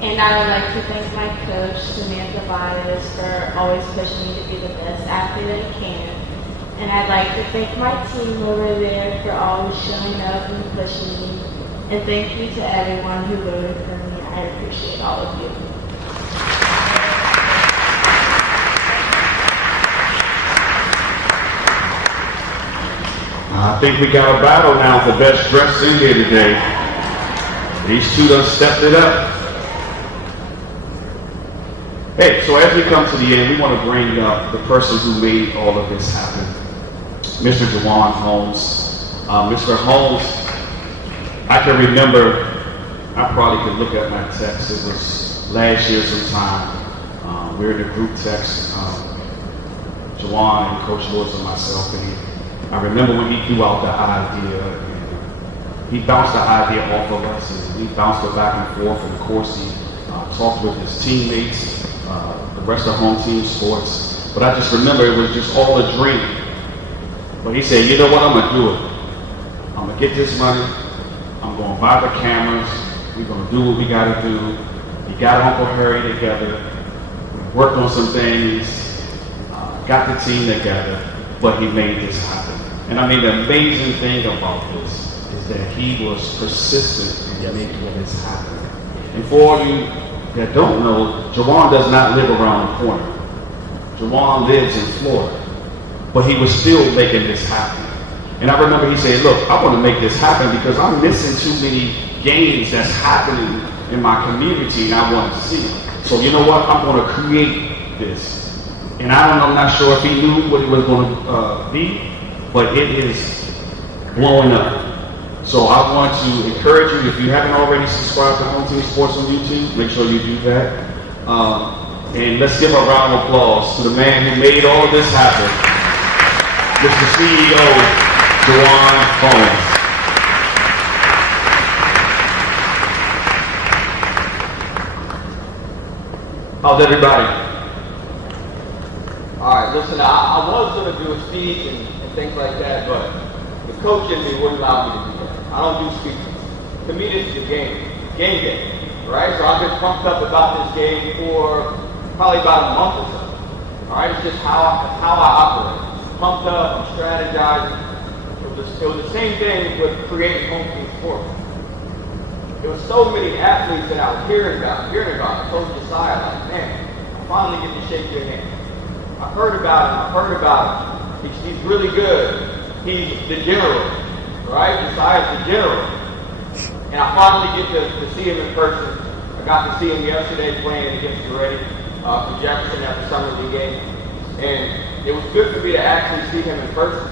And I would like to thank my coach, Samantha Baez, for always pushing me to be the best athlete I can. And I'd like to thank my team over there for always showing up and pushing me. And thank you to everyone who voted for me. I appreciate all of you. I think we got a battle now for best dressed in here today. These two done stepped it up. Hey, so as we come to the end, we want to bring up the person who made all of this happen, Mr. Jawan Holmes. Mr. Holmes, I can remember, I probably could look at my text, it was last year sometime. We were in a group text, Jawan and Coach Lewis and myself, and I remember when he threw out the idea, and he bounced the idea off of us, and he bounced it back and forth, and of course he talked with his teammates, the rest of Home Team Sports, but I just remember it was just all a dream. But he said, you know what, I'm going to do it. I'm going to get this money, I'm going to buy the cameras, we're going to do what we got to do. He got Uncle Harry together, we worked on some things, got the team together, but he made this happen. And I mean, the amazing thing about this is that he was persistent in making this happen. And for all you that don't know, Jawan does not live around the corner. Jawan lives in Florida, but he was still making this happen. And I remember he said, look, I want to make this happen because I'm missing too many games that's happening in my community and I want to see them. So you know what, I'm going to create this. And I'm not sure if he knew what it was going to be, but it is blowing up. So I want to encourage you, if you haven't already subscribed to Home Team Sports on YouTube, make sure you do that. And let's give a round of applause to the man who made all of this happen, Mr. CEO, Juwan Holmes. How's everybody? All right, listen, I was going to do a speech and things like that, but the coach in me wouldn't allow me to do that. I don't do speeches. To me, this is a game day, right? So I've been pumped up about this game for probably about a month or so. All right, it's just how I operate. Pumped up, I'm strategizing. It was the same thing with creating Home Team Sports. There was so many athletes that I was hearing about. I told Josiah, like, man, I finally get to shake your hand. I heard about him. He's really good. He's the general, right? Josiah's the general. And I finally get to see him in person. I got to see him yesterday playing against Durrett for Jefferson at the Summer League game. And it was good for me to actually see him in person.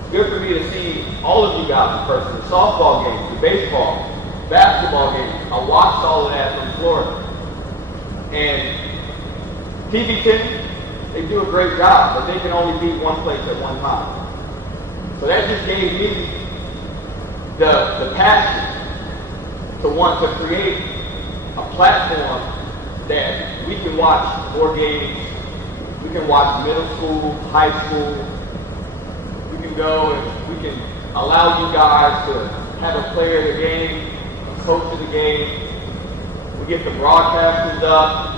It's good for me to see all of you guys in person. The softball games, the baseball, basketball games. I watched all of that from Florida. And TV 10, they do a great job, but they can only be one place at one time. So that just gave me the passion to want to create a platform that we can watch more games. We can watch middle school, high school. We can go and we can allow you guys to have a player of the game, a coach of the game. We get the broadcasters up.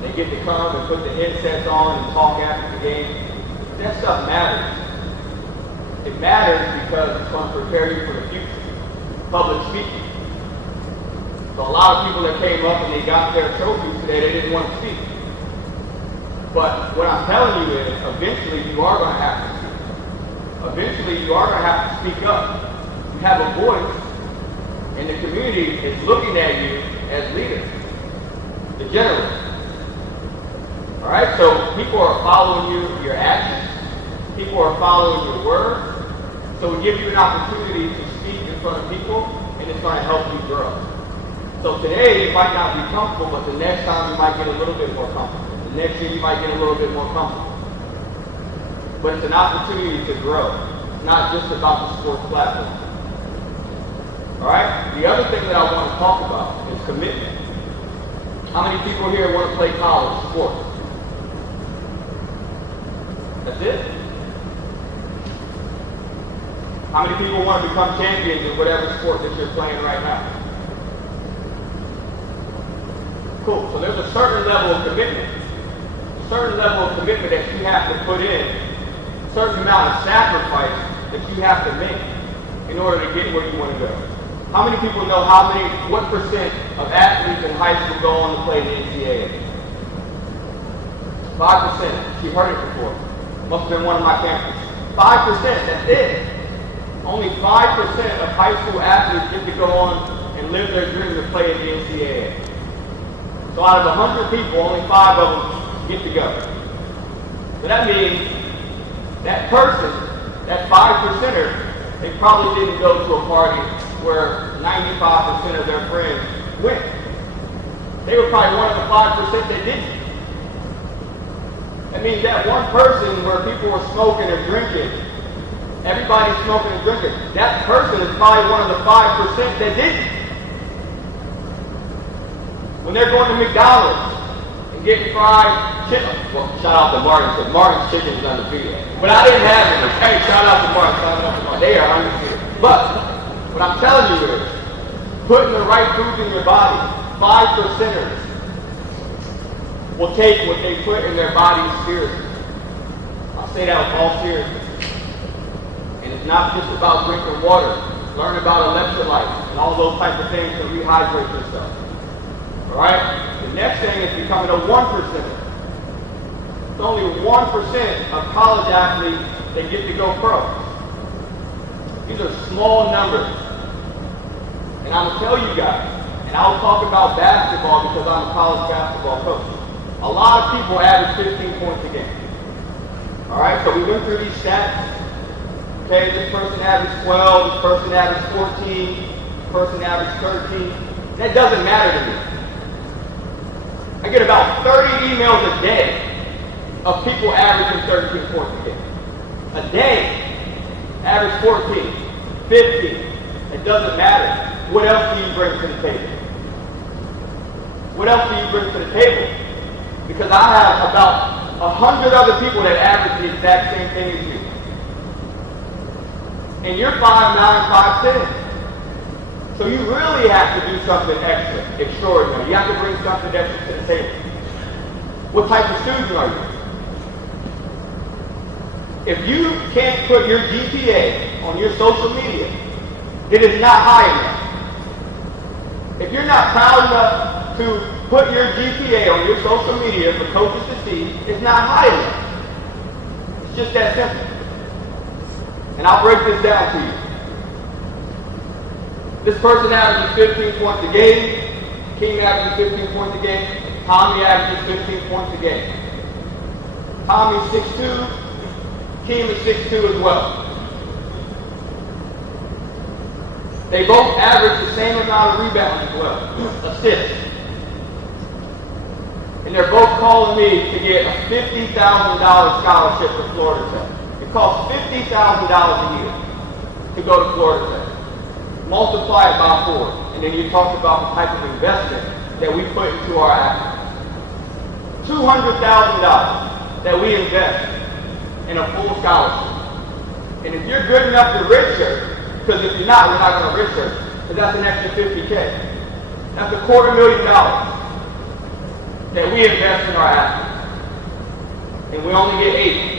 They get to come and put the headsets on and talk after the game. That stuff matters. It matters because it's going to prepare you for the future. Public speaking. So a lot of people that came up and they got their trophies today, they didn't want to speak. But what I'm telling you is, eventually you are going to have to speak. Eventually you are going to have to speak up. You have a voice, and the community is looking at you as leaders, the general. All right, so people are following your actions. People are following your words. So we give you an opportunity to speak in front of people, and it's going to help you grow. So today it might not be comfortable, but the next time you might get a little bit more comfortable. The next year you might get a little bit more comfortable. But it's an opportunity to grow. It's not just about the sports platform. All right? The other thing that I want to talk about is commitment. How many people here want to play college sports? That's it? How many people want to become champions in whatever sport that you're playing right now? Cool. So there's a certain level of commitment. A certain level of commitment that you have to put in. A certain amount of sacrifice that you have to make in order to get where you want to go. How many people know what percent of athletes in high school go on to play in the NCAA? 5%. You've heard it before. Must have been one of my campuses. 5%, that's it. Only 5% of high school athletes get to go on and live their dream to play in the NCAA. So out of 100 people, only 5 of them get to go. So that means that person, that 5%er, they probably didn't go to a party where 95% of their friends went. They were probably one of the 5% that didn't. That means that one person where people were smoking or drinking, everybody's smoking and drinking, that person is probably one of the 5% that didn't. When they're going to McDonald's and getting fried chicken, well, shout out to Martin, because Martin's chicken is undefeated. But I didn't have it. Hey, shout out to Martin, they are undefeated. But what I'm telling you is, putting the right foods in your body, 5%ers will take what they put in their bodies seriously. I'll say that with all seriousness. And it's not just about drinking water. Learn about electrolytes and all those types of things to rehydrate yourself. Alright? The next thing is becoming a 1%er. It's only 1% of college athletes that get to go pro. These are small numbers. And I'm going to tell you guys, and I'll talk about basketball because I'm a college basketball coach. A lot of people average 15 points a game. All right, so we went through these stats. Okay, this person averaged 12, this person averaged 14, this person averaged 13. That doesn't matter to me. I get about 30 emails a day of people averaging 13 points a game. A day, average 14, 15. It doesn't matter. What else do you bring to the table? What else do you bring to the table? Because I have about 100 other people that average the exact same thing as you. And you're 5'9", 5'10". So you really have to do something extra, extraordinary. You have to bring something extra to the table. What type of student are you? If you can't put your GPA on your social media, it is not high enough. If you're not proud enough to put your GPA on your social media for coaches to see, it's not high enough. It's just that simple. And I'll break this down to you. This person averages 15 points a game. King averages 15 points a game. Tommy averages 15 points a game. Tommy's 6'2". King is 6'2" as well. They both average the same amount of rebounds as well. Assists. And they're both calling me to get a $50,000 scholarship to Florida Tech. It costs $50,000 a year to go to Florida Tech. Multiply it by 4. And then you talk about the type of investment that we put into our athletes. $200,000 that we invest in a full scholarship. And if you're good enough to redshirt, because if you're not, we're not going to redshirt, because that's an extra $50K. That's $250,000 that we invest in our athletes. And we only get 8.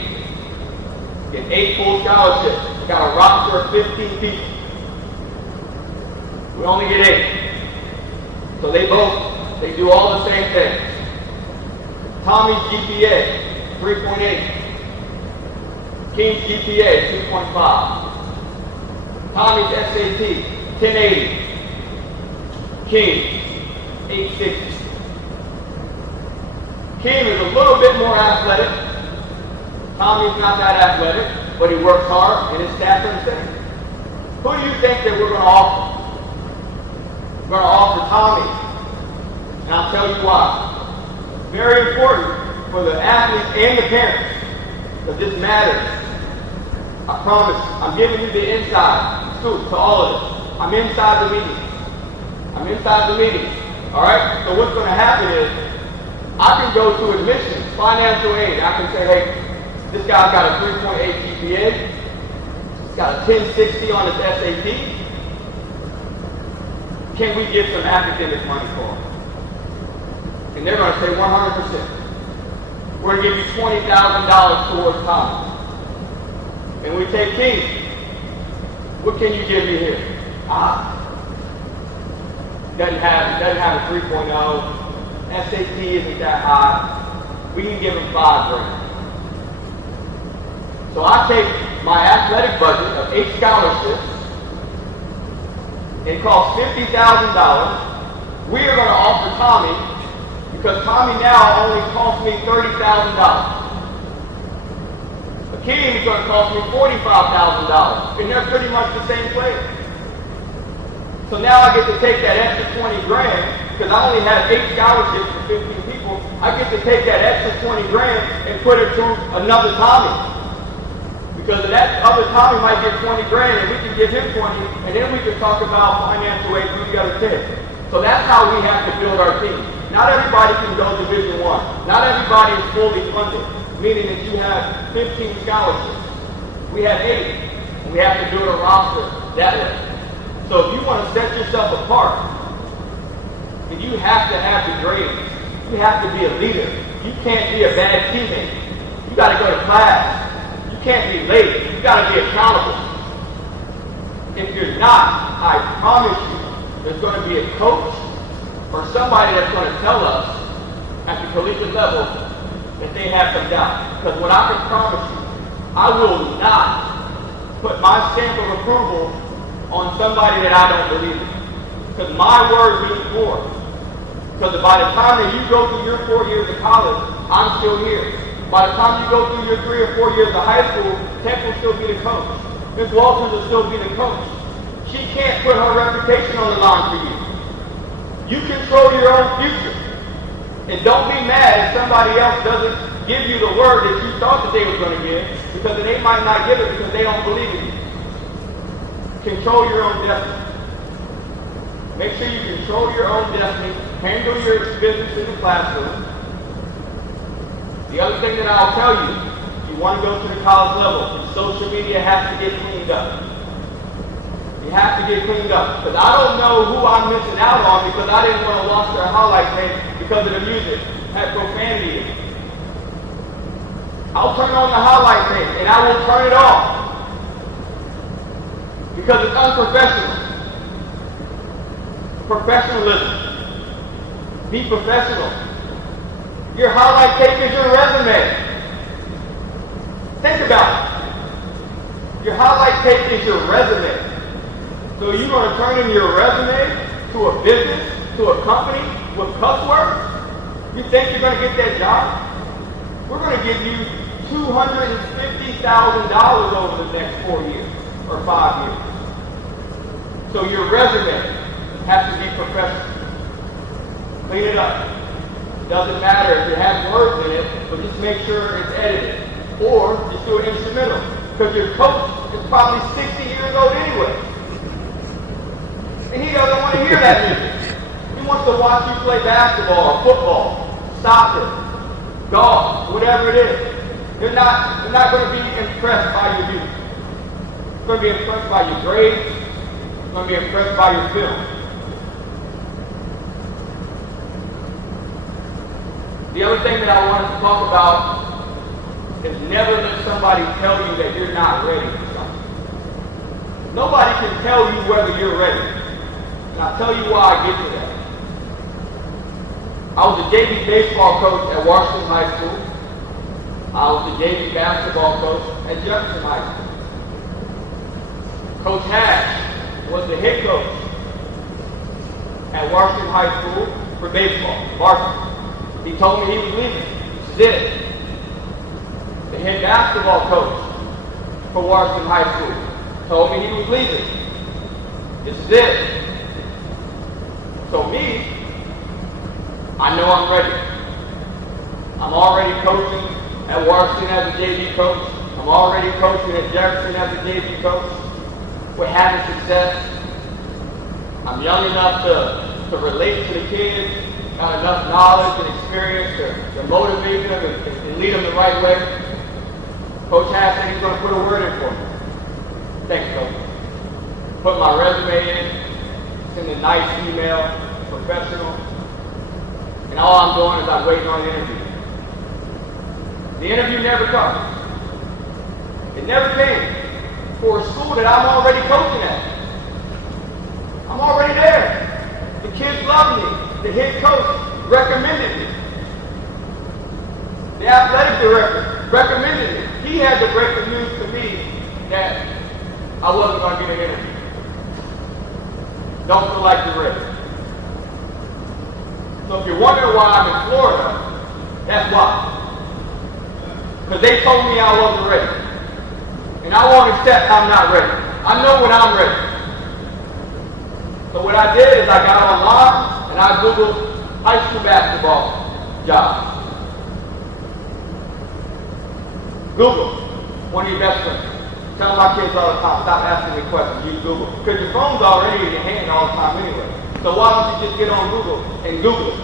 Get 8 full scholarships. We got a roster of 15 people. We only get 8. So they do all the same things. Tommy's GPA, 3.8. King's GPA, 2.5. Tommy's SAT, 1080. King, 860. King is a little bit more athletic. Tommy's not that athletic, but he works hard and his stats are insane. Who do you think that we're going to offer? We're going to offer Tommy. And I'll tell you why. Very important for the athletes and the parents, because this matters. I promise, I'm giving you the inside scoop to all of this. I'm inside the meeting. I'm inside the meeting. All right? So what's going to happen is, I can go to admissions, financial aid. I can say, hey, this guy's got a 3.8 GPA. He's got a 1060 on his SAT. Can we get some academic money for him? And they're going to say 100%. We're going to give you $20,000 towards college. And we take King. What can you give me here? Doesn't have a 3.0. SAT isn't that high. We can give him $5,000. So I take my athletic budget of 8 scholarships. It costs $50,000. We are going to offer Tommy, because Tommy now only costs me $30,000. King is going to cost me $45,000, and they're pretty much the same player. So now I get to take that extra $20,000, because I only have 8 scholarships for 15 people. I get to take that extra $20,000 and put it to another Tommy, because that other Tommy might get $20,000, and we can give him 20, and then we can talk about financial aid for the other 10. So that's how we have to build our team. Not everybody can go Division I. Not everybody is fully funded. Meaning that you have 15 scholarships. We have 8. And we have to build a roster that way. So if you want to set yourself apart, then you have to have the grades. You have to be a leader. You can't be a bad teammate. You got to go to class. You can't be late. You got to be accountable. If you're not, I promise you, there's going to be a coach or somebody that's going to tell us at the collegiate level that they have some doubt. Because what I can promise you, I will not put my stamp of approval on somebody that I don't believe in. Because my word means more. Because by the time that you go through your 4 years of college, I'm still here. By the time you go through your 3 or 4 years of high school, Tech will still be the coach. Ms. Walters will still be the coach. She can't put her reputation on the line for you. You control your own future. And don't be mad if somebody else doesn't give you the word that you thought that they were going to give, because they might not give it because they don't believe in you. Control your own destiny. Make sure you control your own destiny. Handle your business in the classroom. The other thing that I'll tell you, you want to go to the college level, and social media has to get cleaned up. You have to get cleaned up. Because I don't know who I'm missing out on because I didn't want to watch their highlight tape because of the music had profanity in it. I'll turn on the highlight tape and I will turn it off. Because it's unprofessional. Professionalism. Be professional. Your highlight tape is your resume. Think about it. Your highlight tape is your resume. So you're going to turn in your resume to a business, to a company with cuss words? You think you're going to get that job? We're going to give you $250,000 over the next 4 years or 5 years. So your resume has to be professional. Clean it up. It doesn't matter if it has words in it, but just make sure it's edited. Or just do an instrumental. Because your coach is probably 60 years old anyway. And he doesn't want to hear that music. He wants to watch you play basketball or football, soccer, golf, whatever it is. They're not going to be impressed by your music. They're going to be impressed by your grades. They're going to be impressed by your film. The other thing that I wanted to talk about is never let somebody tell you that you're not ready for something. Nobody can tell you whether you're ready. And I'll tell you why I get to that. I was a JV baseball coach at Washington High School. I was a JV basketball coach at Jefferson High School. Coach Hatch was the head coach at Washington High School for baseball, varsity. He told me he was leaving. This is it. The head basketball coach for Washington High School told me he was leaving. This is it. So me, I know I'm ready. I'm already coaching at Washington as a JV coach. I'm already coaching at Jefferson as a JV coach. We're having success. I'm young enough to relate to the kids, got enough knowledge and experience to motivate them and lead them the right way. Coach Hatch said he's going to put a word in for me. Thanks, Coach. Put my resume in, send a nice email, professional. And all I'm doing is I'm waiting on the interview. The interview never comes. It never came for a school that I'm already coaching at. I'm already there. The kids love me. The head coach recommended me. The athletic director recommended me. He had to break the news to me that I wasn't going to get an interview. Don't feel like you're ready. So if you're wondering why I'm in Florida, that's why. Because they told me I wasn't ready. And I won't accept I'm not ready. I know when I'm ready. So what I did is I got online and I Googled high school basketball jobs. Google, one of your best friends. Tell my kids all the time, stop asking me questions, use Google. Because your phone's already in your hand all the time anyway. So why don't you just get on Google and Google it?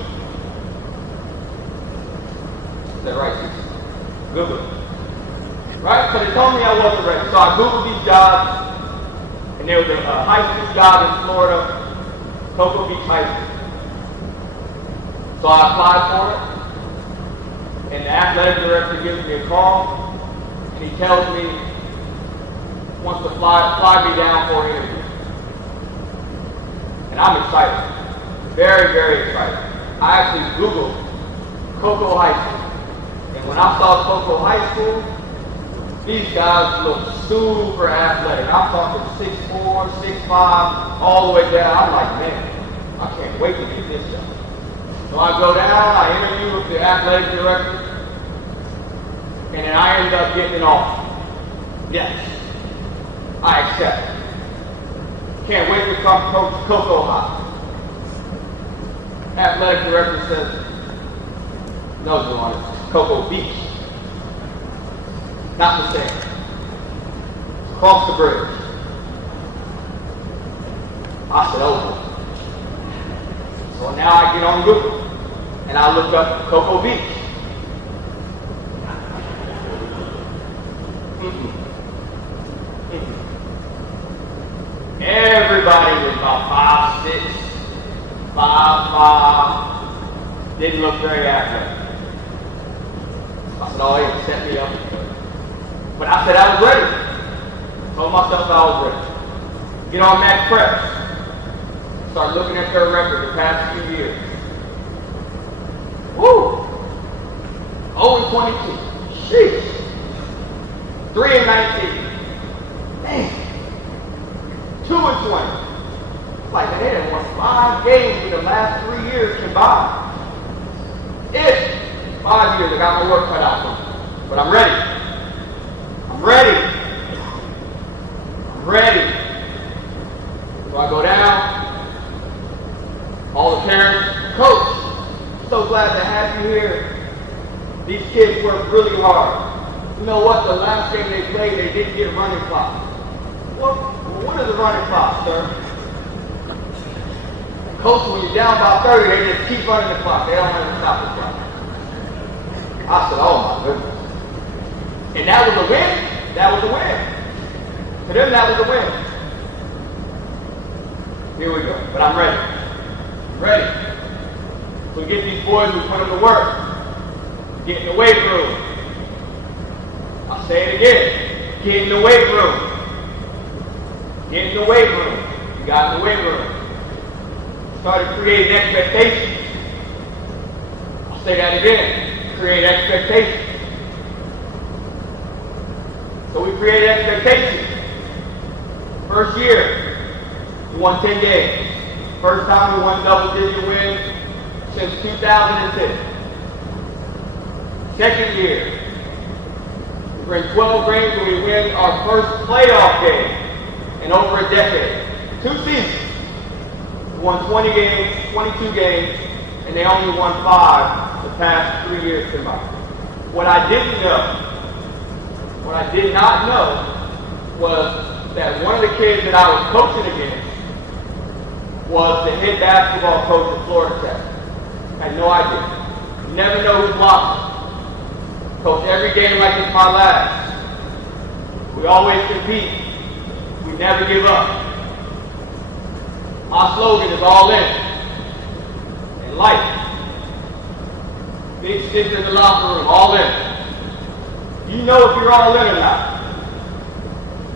Is that right, Susan? Google it. Right? So they told me I wasn't ready. So I Googled these jobs, and there was a high school job in Florida, Cocoa Beach High School. So I applied for it, and the athletic director gives me a call, and he tells me he wants to fly me down for an interview. And I'm excited. Very, very excited. I actually Googled Cocoa High School. And when I saw Cocoa High School, these guys look super athletic. I'm talking 6'4", 6'5", all the way down. I'm like, man, I can't wait to get this job. So I go down, I interview with the athletic director, and then I ended up getting an offer. Yes. I step. Can't wait to come Coach Coco High. Athletic director says, no, John, it's Cocoa Beach. Not the same. It's across the bridge. I said, oh. So now I get on Google and I look up Cocoa Beach. Everybody was about 5'6", 5'5", didn't look very athletic. I said, oh, he set me up. But I said I was ready. Told myself I was ready. Get on Max Preps. Start looking at their record the past few years. Woo! 0-22. Sheesh. 3-19. Man. 2-20. Like they had won 5 games in the last 3 years combined. 5 years, I got my work cut out for me. But I'm ready. I'm ready. I'm ready. So I go down. All the parents, Coach, so glad to have you here. These kids work really hard. You know what? The last game they played, they didn't get running clock. Well, what is a running clock, sir? Coach, when you're down by 30, they just keep running the clock. They don't have to stop the clock. I said, oh my goodness. And that was a win? That was a win. For them, that was a win. Here we go. But I'm ready. Ready. So get these boys who put them to work. Get in the weight room. I'll say it again. Get in the weight room. Get in the weight room. You got in the weight room. Started creating expectations. I'll say that again. Create expectations. So we created expectations. First year, we won 10 games. First time we won double-digit wins since 2010. Second year, we're in 12 games and we win our first playoff game in over a decade. 2 seasons. We won 20 games, 22 games, and they only won 5 the past 3 years combined. What I did not know was that one of the kids that I was coaching against was the head basketball coach at Florida Tech. I had no idea. Never know who's watching. Coach every game like it's my last. We always compete. We never give up. Our slogan is all in. And life. Big stick in the locker room, all in. You know if you're all in or not.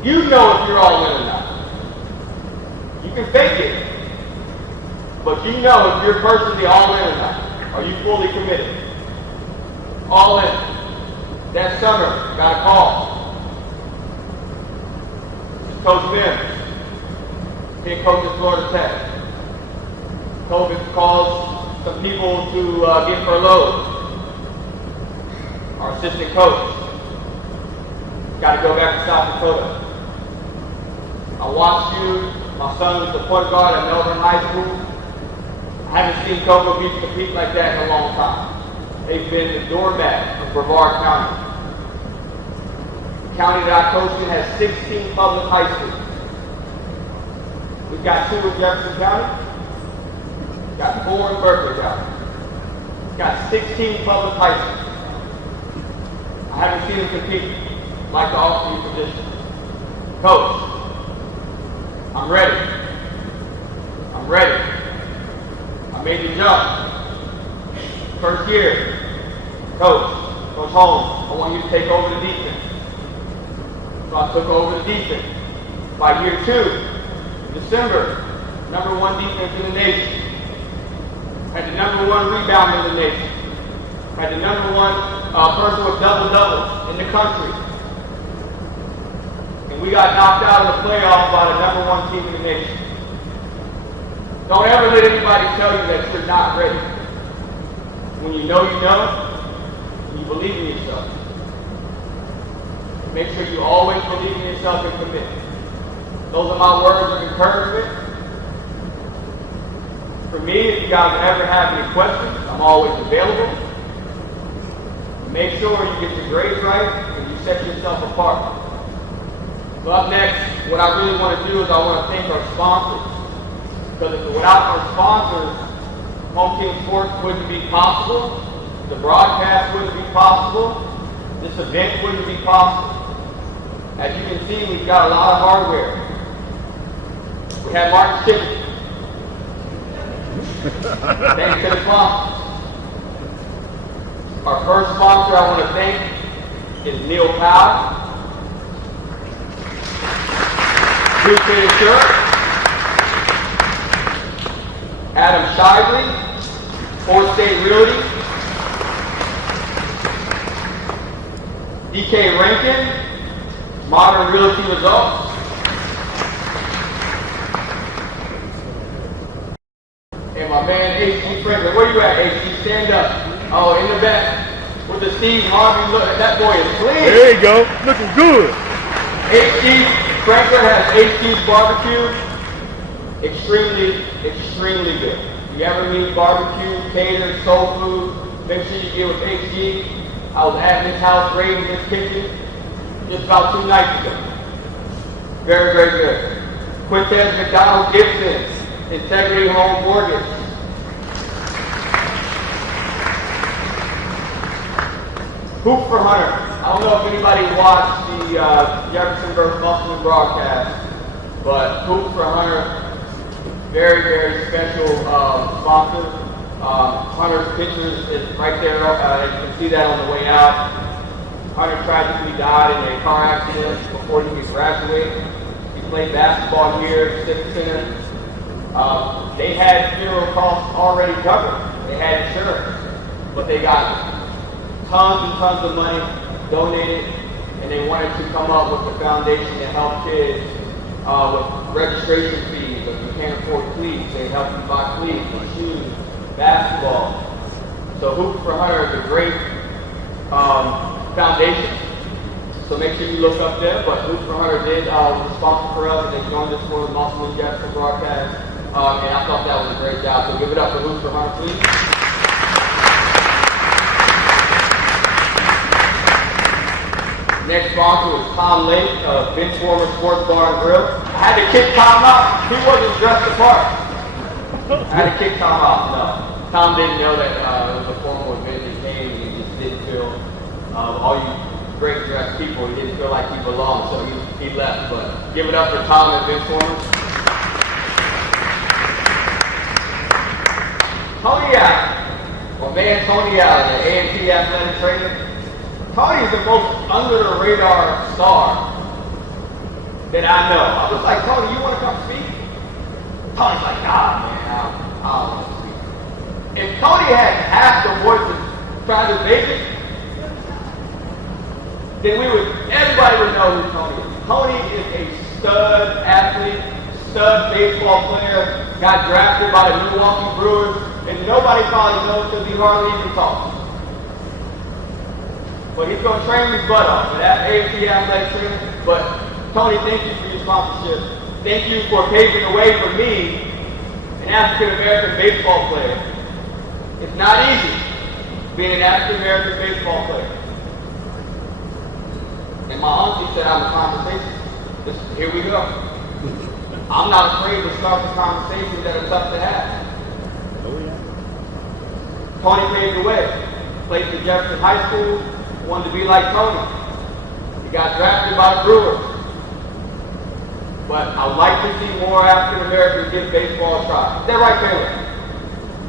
You know if you're all in or not. You can fake it. But you know if you're personally all in or not. Are you fully committed? All in. That summer, got a call. Coach Mims, head coach at Florida Tech. Coach calls some people to get furloughed. Our assistant coach. Got to go back to South Dakota. I watched you. My son was the point guard at Melbourne High School. I haven't seen Cocoa Beach compete like that in a long time. They've been the doormat of Brevard County. The county that I coach in has 16 public high schools. We've got 2 in Jefferson County. We've got 4 in Berkeley County. We've got 16 public high schools. I haven't seen them compete like the off-field position. Coach, I'm ready. I'm ready. I made the jump. First year, Coach Holmes, I want you to take over the defense. So I took over the defense. By year 2, December, #1 defense in the nation. Had the #1 rebound in the nation. Had the #1 person with double-doubles in the country. And we got knocked out of the playoffs by the #1 team in the nation. Don't ever let anybody tell you that you're not ready. When you know, you believe in yourself. Make sure you always believe in yourself and commit. Those are my words of encouragement. For me, if you guys ever have any questions, I'm always available. Make sure you get your grades right and you set yourself apart. So up next, what I really want to do is I want to thank our sponsors. Because without our sponsors, Home Team Sports wouldn't be possible. The broadcast wouldn't be possible. This event wouldn't be possible. As you can see, we've got a lot of hardware. We have Martin Shipping. Thanks to the sponsors. Our first sponsor I want to thank is Neil Powell. Blue State Insurance. Adam Shively, Fourth State Realty. DK Rankin, Modern Realty Results. And my man H.G. Franklin. Where you at, H.G.? Stand up. Oh, in the back. With the Steve Harvey look. That boy is clean. There you go. Looking good. H.G. Franklin has H.G.'s barbecue. Extremely good. If you ever need barbecue, catered, soul food, make sure you get with H.G. I was at his house raiding his kitchen just about 2 nights ago. Very, very good. Quintez McDonald Gibson, Integrity Home Mortgage. Hoop for Hunter. I don't know if anybody watched the Jefferson vs. Musselman broadcast, but Hoop for Hunter, very, very special sponsor. Hunter's pictures is right there. You can see that on the way out. Hunter tragically died in a car accident before he could graduate. He played basketball here at Civic Center. They had funeral costs already covered. They had insurance, but they got tons and tons of money donated, and they wanted to come up with a foundation to help kids with registration fees. If you can't afford cleats, they help you buy cleats and shoes, basketball. So Hoop for Hunter is a great foundation. So make sure you look up there. But Hoop for Hunter did sponsor for us, and they joined us for the Musselman Jefferson broadcast. And I thought that was a great job. So give it up for Hoop for Hunter, please. Next sponsor was Tom Lake of Vince Warmer Sports Bar and Grill. I had to kick Tom out. He wasn't dressed the part. I had to kick Tom out. No. Tom didn't know that it was a formal event. He came and he just didn't feel, all you great dressed people, he didn't feel like he belonged, so he left. But give it up for Tom and Vince Warmer. Tony Allen. My man Tony Allen, the A&T athletic trainer. Tony is the most under-the-radar star that I know. I was like, Tony, you want to come speak? Tony's like, nah, man, I don't want to speak. If Tony had half the voice of Travis Bacon, then everybody would know who Tony is. Tony is a stud athlete, stud baseball player, got drafted by the Milwaukee Brewers, and nobody probably knows because he hardly even talks. But he's going to train his butt off. That A&T athletic trainer. But Tony, thank you for your sponsorship. Thank you for paving the way for me, an African-American baseball player. It's not easy being an African-American baseball player. And my auntie said I'm a conversation. Here we go. I'm not afraid to start the conversations that are tough to have. Oh, yeah. Tony paved the way. Played for Jefferson High School. Wanted to be like Tony. He got drafted by the Brewers. But I'd like to see more African Americans give baseball a try. Is that right, Taylor?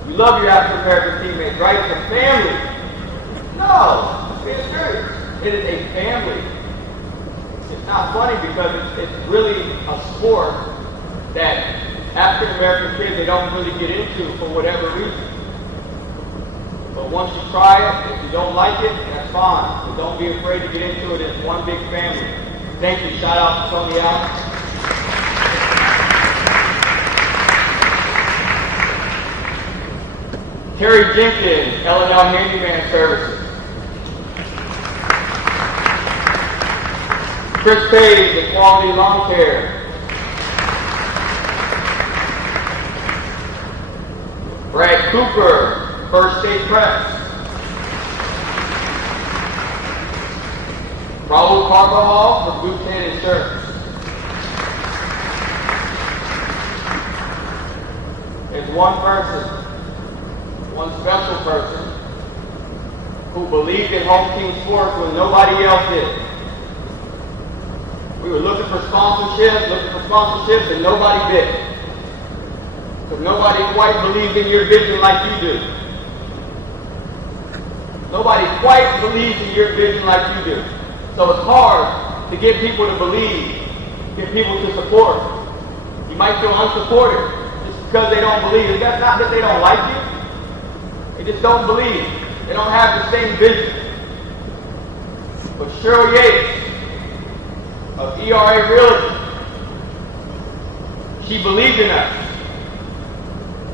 You love your African American teammates, right? It's a family. No, being serious. It is a family. It's not funny because it's really a sport that African American kids, they don't really get into for whatever reason. But once you try it, if you don't like it, that's fine. But don't be afraid to get into it. It's one big family. Thank you. Shout out to Tony Allen. Terry Jenkins, L&L Handyman Services. Chris Page, Equality Lawn Care. Cooper, First State Press. Raul Carvajal from Bhutan Insurance. There's one person, one special person, who believed in home team sports when nobody else did. We were looking for sponsorships, and nobody did. Because nobody quite believes in your vision like you do. Nobody quite believes in your vision like you do. So it's hard to get people to believe, get people to support. You might feel unsupported just because they don't believe. And that's not that they don't like you. They just don't believe. They don't have the same vision. But Cheryl Yates of ERA Realty, she believed in us.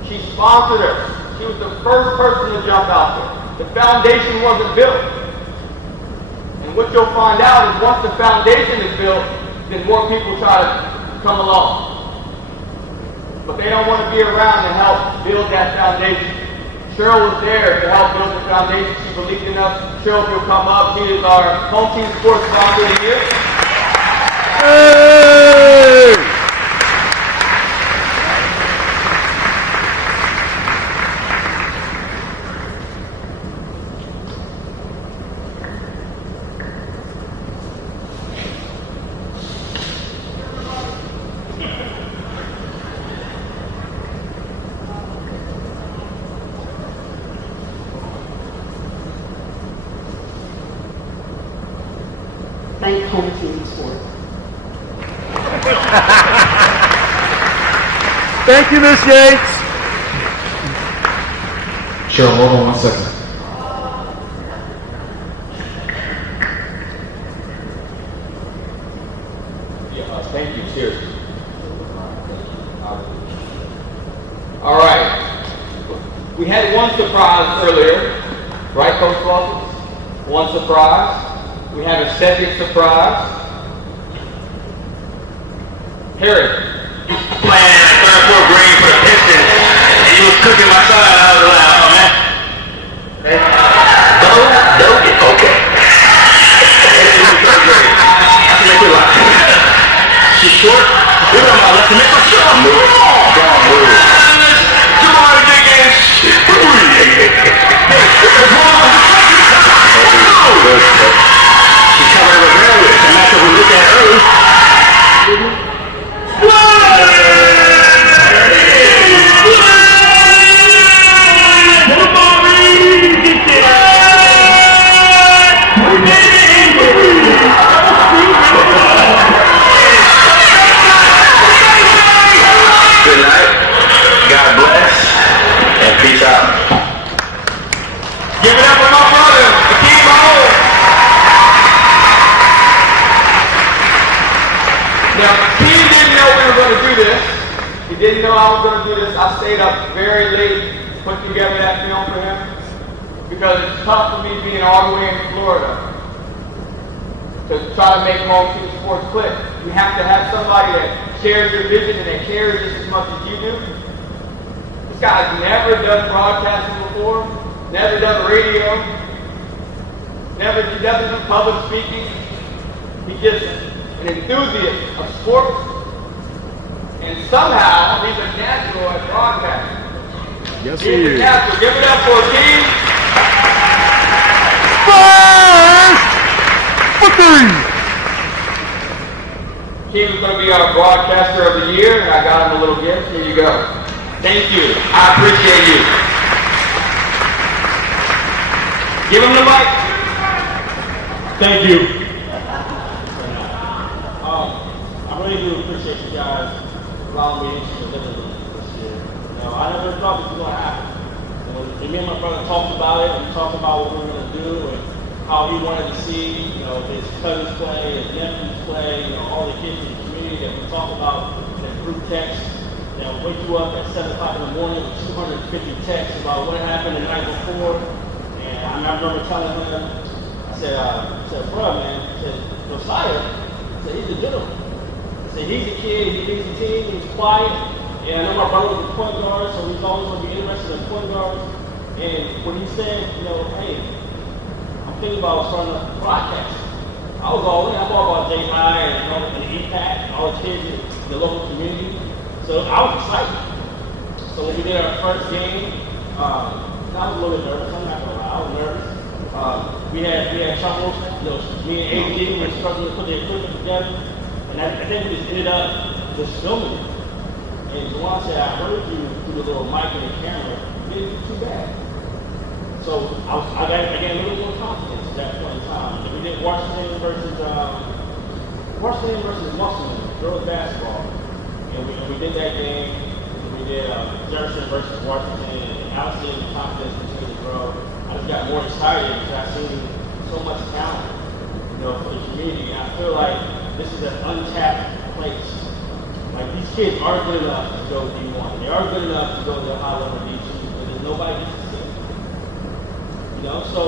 She sponsored us. She was the first person to jump out there. The foundation wasn't built. And what you'll find out is once the foundation is built, then more people try to come along. But they don't want to be around to help build that foundation. Cheryl was there to help build the foundation. She believed in us. Cheryl will come up. She is our home team sports sponsor of the year. Hey! Thank home team sports. Thank you, Miss Yates. Cheryl, hold on 1 second. Yeah, thank you. Cheers. All right. We had one surprise earlier, right, Coach Lawson? One surprise. We have a second surprise. Harry. Playing in the third, fourth grade for the Pistons, and he was cooking my side. I was like, oh man. Okay. Okay. He was third grade. I can make it like she's short. We're talking about let's make my shot move. Don't move. Come on, big games. She's covering with railways. I'm not sure we look at early. Good night. God bless. And peace out. Give it up for my brother, Akeem Mahomes. Now, Akeem didn't know we were going to do this. He didn't know I was going to do this. I stayed up very late putting together that film for him because it's tough for me being all the way in Florida to try to make home team sports click. You have to have somebody that shares your vision and that cares just as much as you do. This guy's never done broadcasting before, never done radio, he doesn't do public speaking. He's just an enthusiast of sports, and somehow he's a natural at broadcasting. Yes, He's he a is. natural. Give it up for Akeem. For three. Akeem's going to be our broadcaster of the year, and I got him a little gift. Here you go. Thank you. I appreciate you. Give him the mic. Thank you. I really do appreciate you guys allowing me to deliver this year. I never thought this was going to happen. Me and my brother talked about it, and we talked about what we were going to do, and how he wanted to see, his cousins play, his nephews play, all the kids in the community that we talked about in group text. Wake you up at 7 o'clock in the morning with 250 texts about what happened the night before. And I remember telling him, I said, bro, man, I said, Josiah, I said, he's a gentleman. I said, he's a kid, he leads the team, he's quiet, And I know my brother was a point guard, so he's always going to be interested in point guards. And when he said, hey, I'm thinking about starting a broadcast, I was all in. I'm all about J-High and the EPAC, all the kids in the local community. So I was excited. So when we did our first game, I was a little bit nervous. I'm not going to lie, I was nervous. We had trouble. Me and AD were struggling to put the equipment together. And I think we just ended up just filming it. And Juwan said, I heard you through the little mic and the camera. You didn't do too bad. So I gained a little more confidence at that point in time. And we did Washington versus Muslim, girls basketball. And we did that game. We did Jefferson versus Washington. And obviously the confidence continued to grow. I just got more excited because I've seen so much talent, for the community. And I feel like this is an untapped place. Like, these kids are good enough to go D1. They are good enough to go to the high level D2, but there's nobody gets to see them. So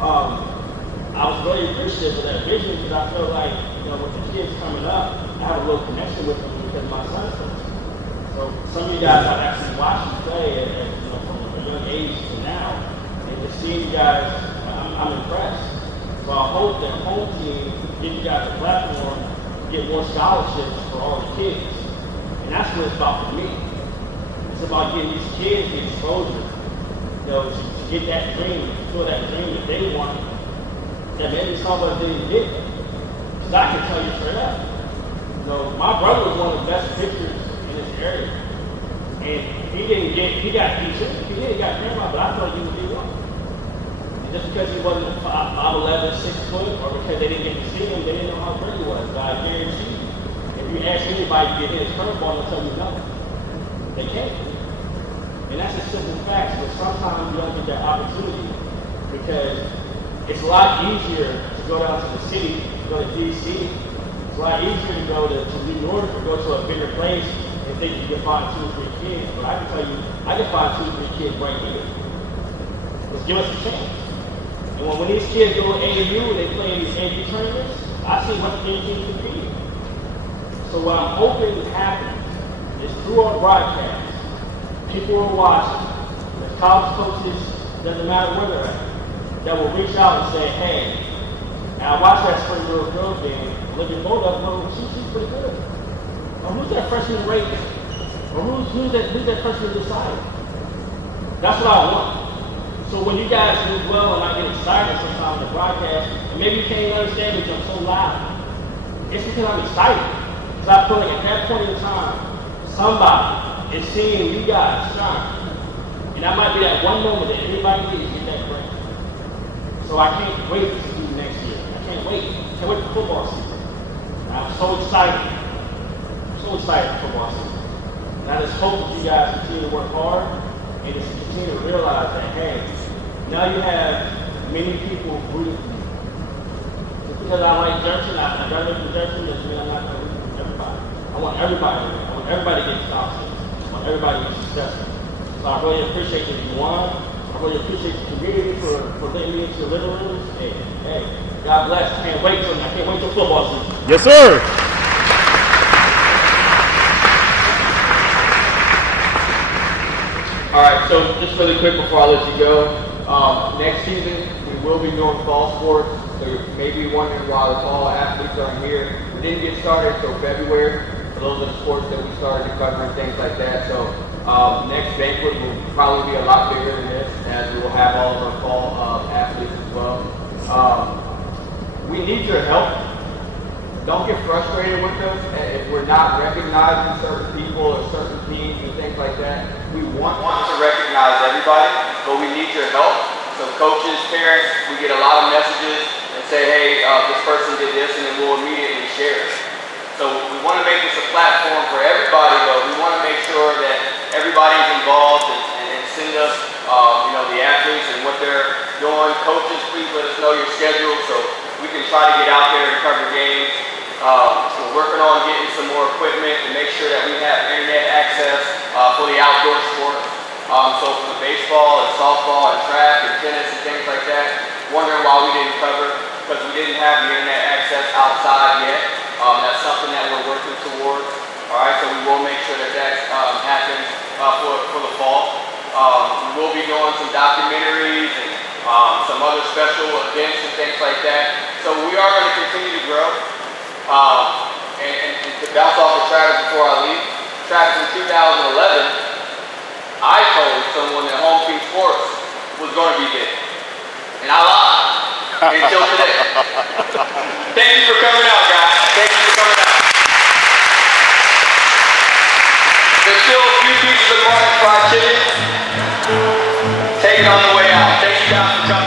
I was really appreciative of that vision because I feel like, with the kids coming up, I have a real connection with them because my son's coach. So some of you guys have actually watched me play from a young age to now, and to see you guys, I'm impressed. So I hope that home team gives you guys a platform to get more scholarships for all the kids. And that's what it's about for me. It's about getting these kids the exposure, to get that dream, to feel that dream that they want, that maybe some of us didn't get. Because I can tell you straight up, my brother was one of the best pitchers in this area. And he got D2, he didn't got grandma, but I thought he was D1. And just because he wasn't 5'11", 6 foot, or because they didn't get to see him, they didn't know how great he was. But I guarantee you, if you ask anybody to get hit his curveball, they'll tell you no. They can't. And that's a simple fact, but sometimes you don't get that opportunity because it's a lot easier to go down to the city, to go to DC. It's a lot easier to go to New York or go to a bigger place and think you can find 2 or 3 kids. But I can tell you, I can find 2 or 3 kids right here. Let's give us a chance. And when these kids go to AAU and they play in these AAU tournaments, I see what the teams can be. So what I'm hoping happens is through our broadcast, people are watching, the college coaches, doesn't matter where they're at, that will reach out and say, hey, and I watched that spring little girl game, Olivia Moda, she's pretty good. Or who's that freshman rated? Or who's that freshman decided? That's what I want. So when you guys do well and I get excited sometimes in the broadcast, and maybe you can't understand because I'm so loud, it's because I'm excited. Because I feel like at that point in time, somebody is seeing you guys shine. And that might be that one moment that everybody needs to get that break. So I can't wait to do next year. I can't wait. I can't wait for football season. And I'm so excited. I'm so excited for football season. And I just hope that you guys continue to work hard and just continue to realize that, hey, now you have many people rooting for you. Just because I like Jefferson, I graduated from Jefferson, doesn't mean I'm not going to root for everybody. I want everybody to win. I want everybody to get scholarships. I want everybody to be successful. So I really appreciate that you won. I really appreciate the community for letting me into your living rooms. Hey, God bless. I can't wait till football season. Yes, sir. All right, so just really quick before I let you go, next season we will be doing fall sports. So you may be wondering why the fall athletes aren't here. We didn't get started until February. So those are the sports that we started to cover and things like that. So next banquet will probably be a lot bigger than this, as we will have all of our fall athletes as well. We need your help. Don't get frustrated with us if we're not recognizing certain people or certain teams and things like that. We want to recognize everybody, but we need your help. So coaches, parents, we get a lot of messages and say, hey, this person did this, and then we'll immediately share it. So we want to make this a platform for everybody, but we want to make sure that everybody's involved and send us, the athletes and what they're doing. Coaches, please let us know your schedule so we can try to get out there and cover games. We're working on getting some more equipment to make sure that we have internet access for the outdoor sports. So for the baseball and softball and track and tennis and things like that, wondering why we didn't cover, because we didn't have the internet access outside yet. That's something that we're working towards. All right, so we will want to make sure that happens for the fall. We will be doing some documentaries and some other special events and things like that. So we are going to continue to grow. And to bounce off of Travis before I leave, Travis, in 2011, I told someone that Home Team Sports was going to be big. And I lied until today. Thank you for coming out, guys. Thank you for coming out. There's still a few pieces of Martin's fried chicken. Take it on the way out. Thank you guys for coming.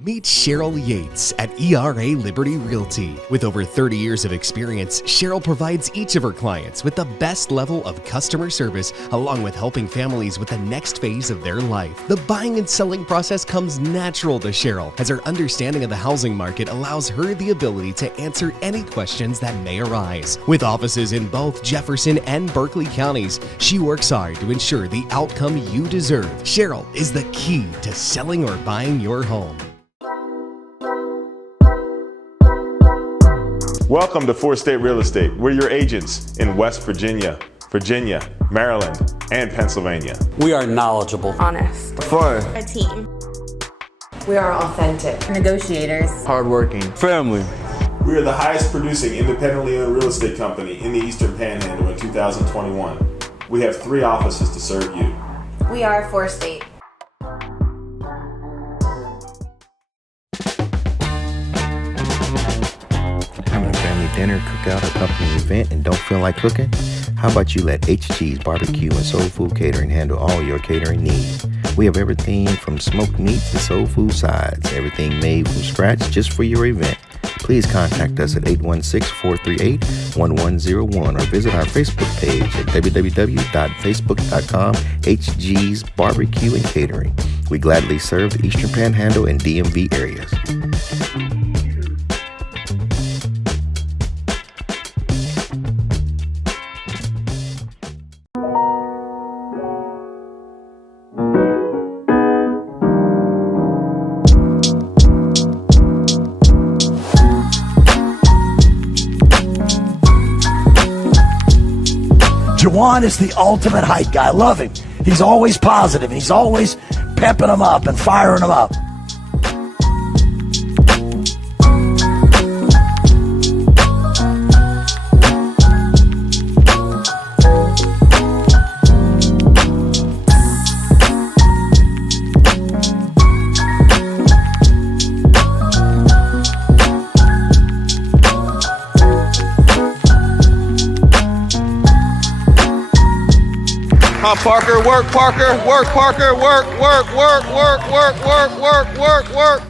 Meet Cheryl Yates at ERA Liberty Realty. With over 30 years of experience, Cheryl provides each of her clients with the best level of customer service, along with helping families with the next phase of their life. The buying and selling process comes natural to Cheryl, as her understanding of the housing market allows her the ability to answer any questions that may arise. With offices in both Jefferson and Berkeley counties, she works hard to ensure the outcome you deserve. Cheryl is the key to selling or buying your home. Welcome to 4 State Real Estate. We're your agents in West Virginia, Maryland, and Pennsylvania. We are knowledgeable, honest, fun, a team. We are authentic, negotiators, hardworking, family. We are the highest producing independently owned real estate company in the Eastern Panhandle in 2021. We have 3 offices to serve you. We are 4 State. Having a family dinner, cookout, or company event and don't feel like cooking? How about you let HG's Barbecue and Soul Food Catering handle all your catering needs? We have everything from smoked meats to soul food sides, everything made from scratch just for your event. Please contact us at 816-438-1101 or visit our Facebook page at www.facebook.com/HG's Barbecue and Catering. We gladly serve the Eastern Panhandle and DMV areas. Juwan is the ultimate hype guy. I love him. He's always positive. He's always pepping them up and firing them up. Parker, work, Parker, work, Parker, work, work, work, work, work, work, work, work, work.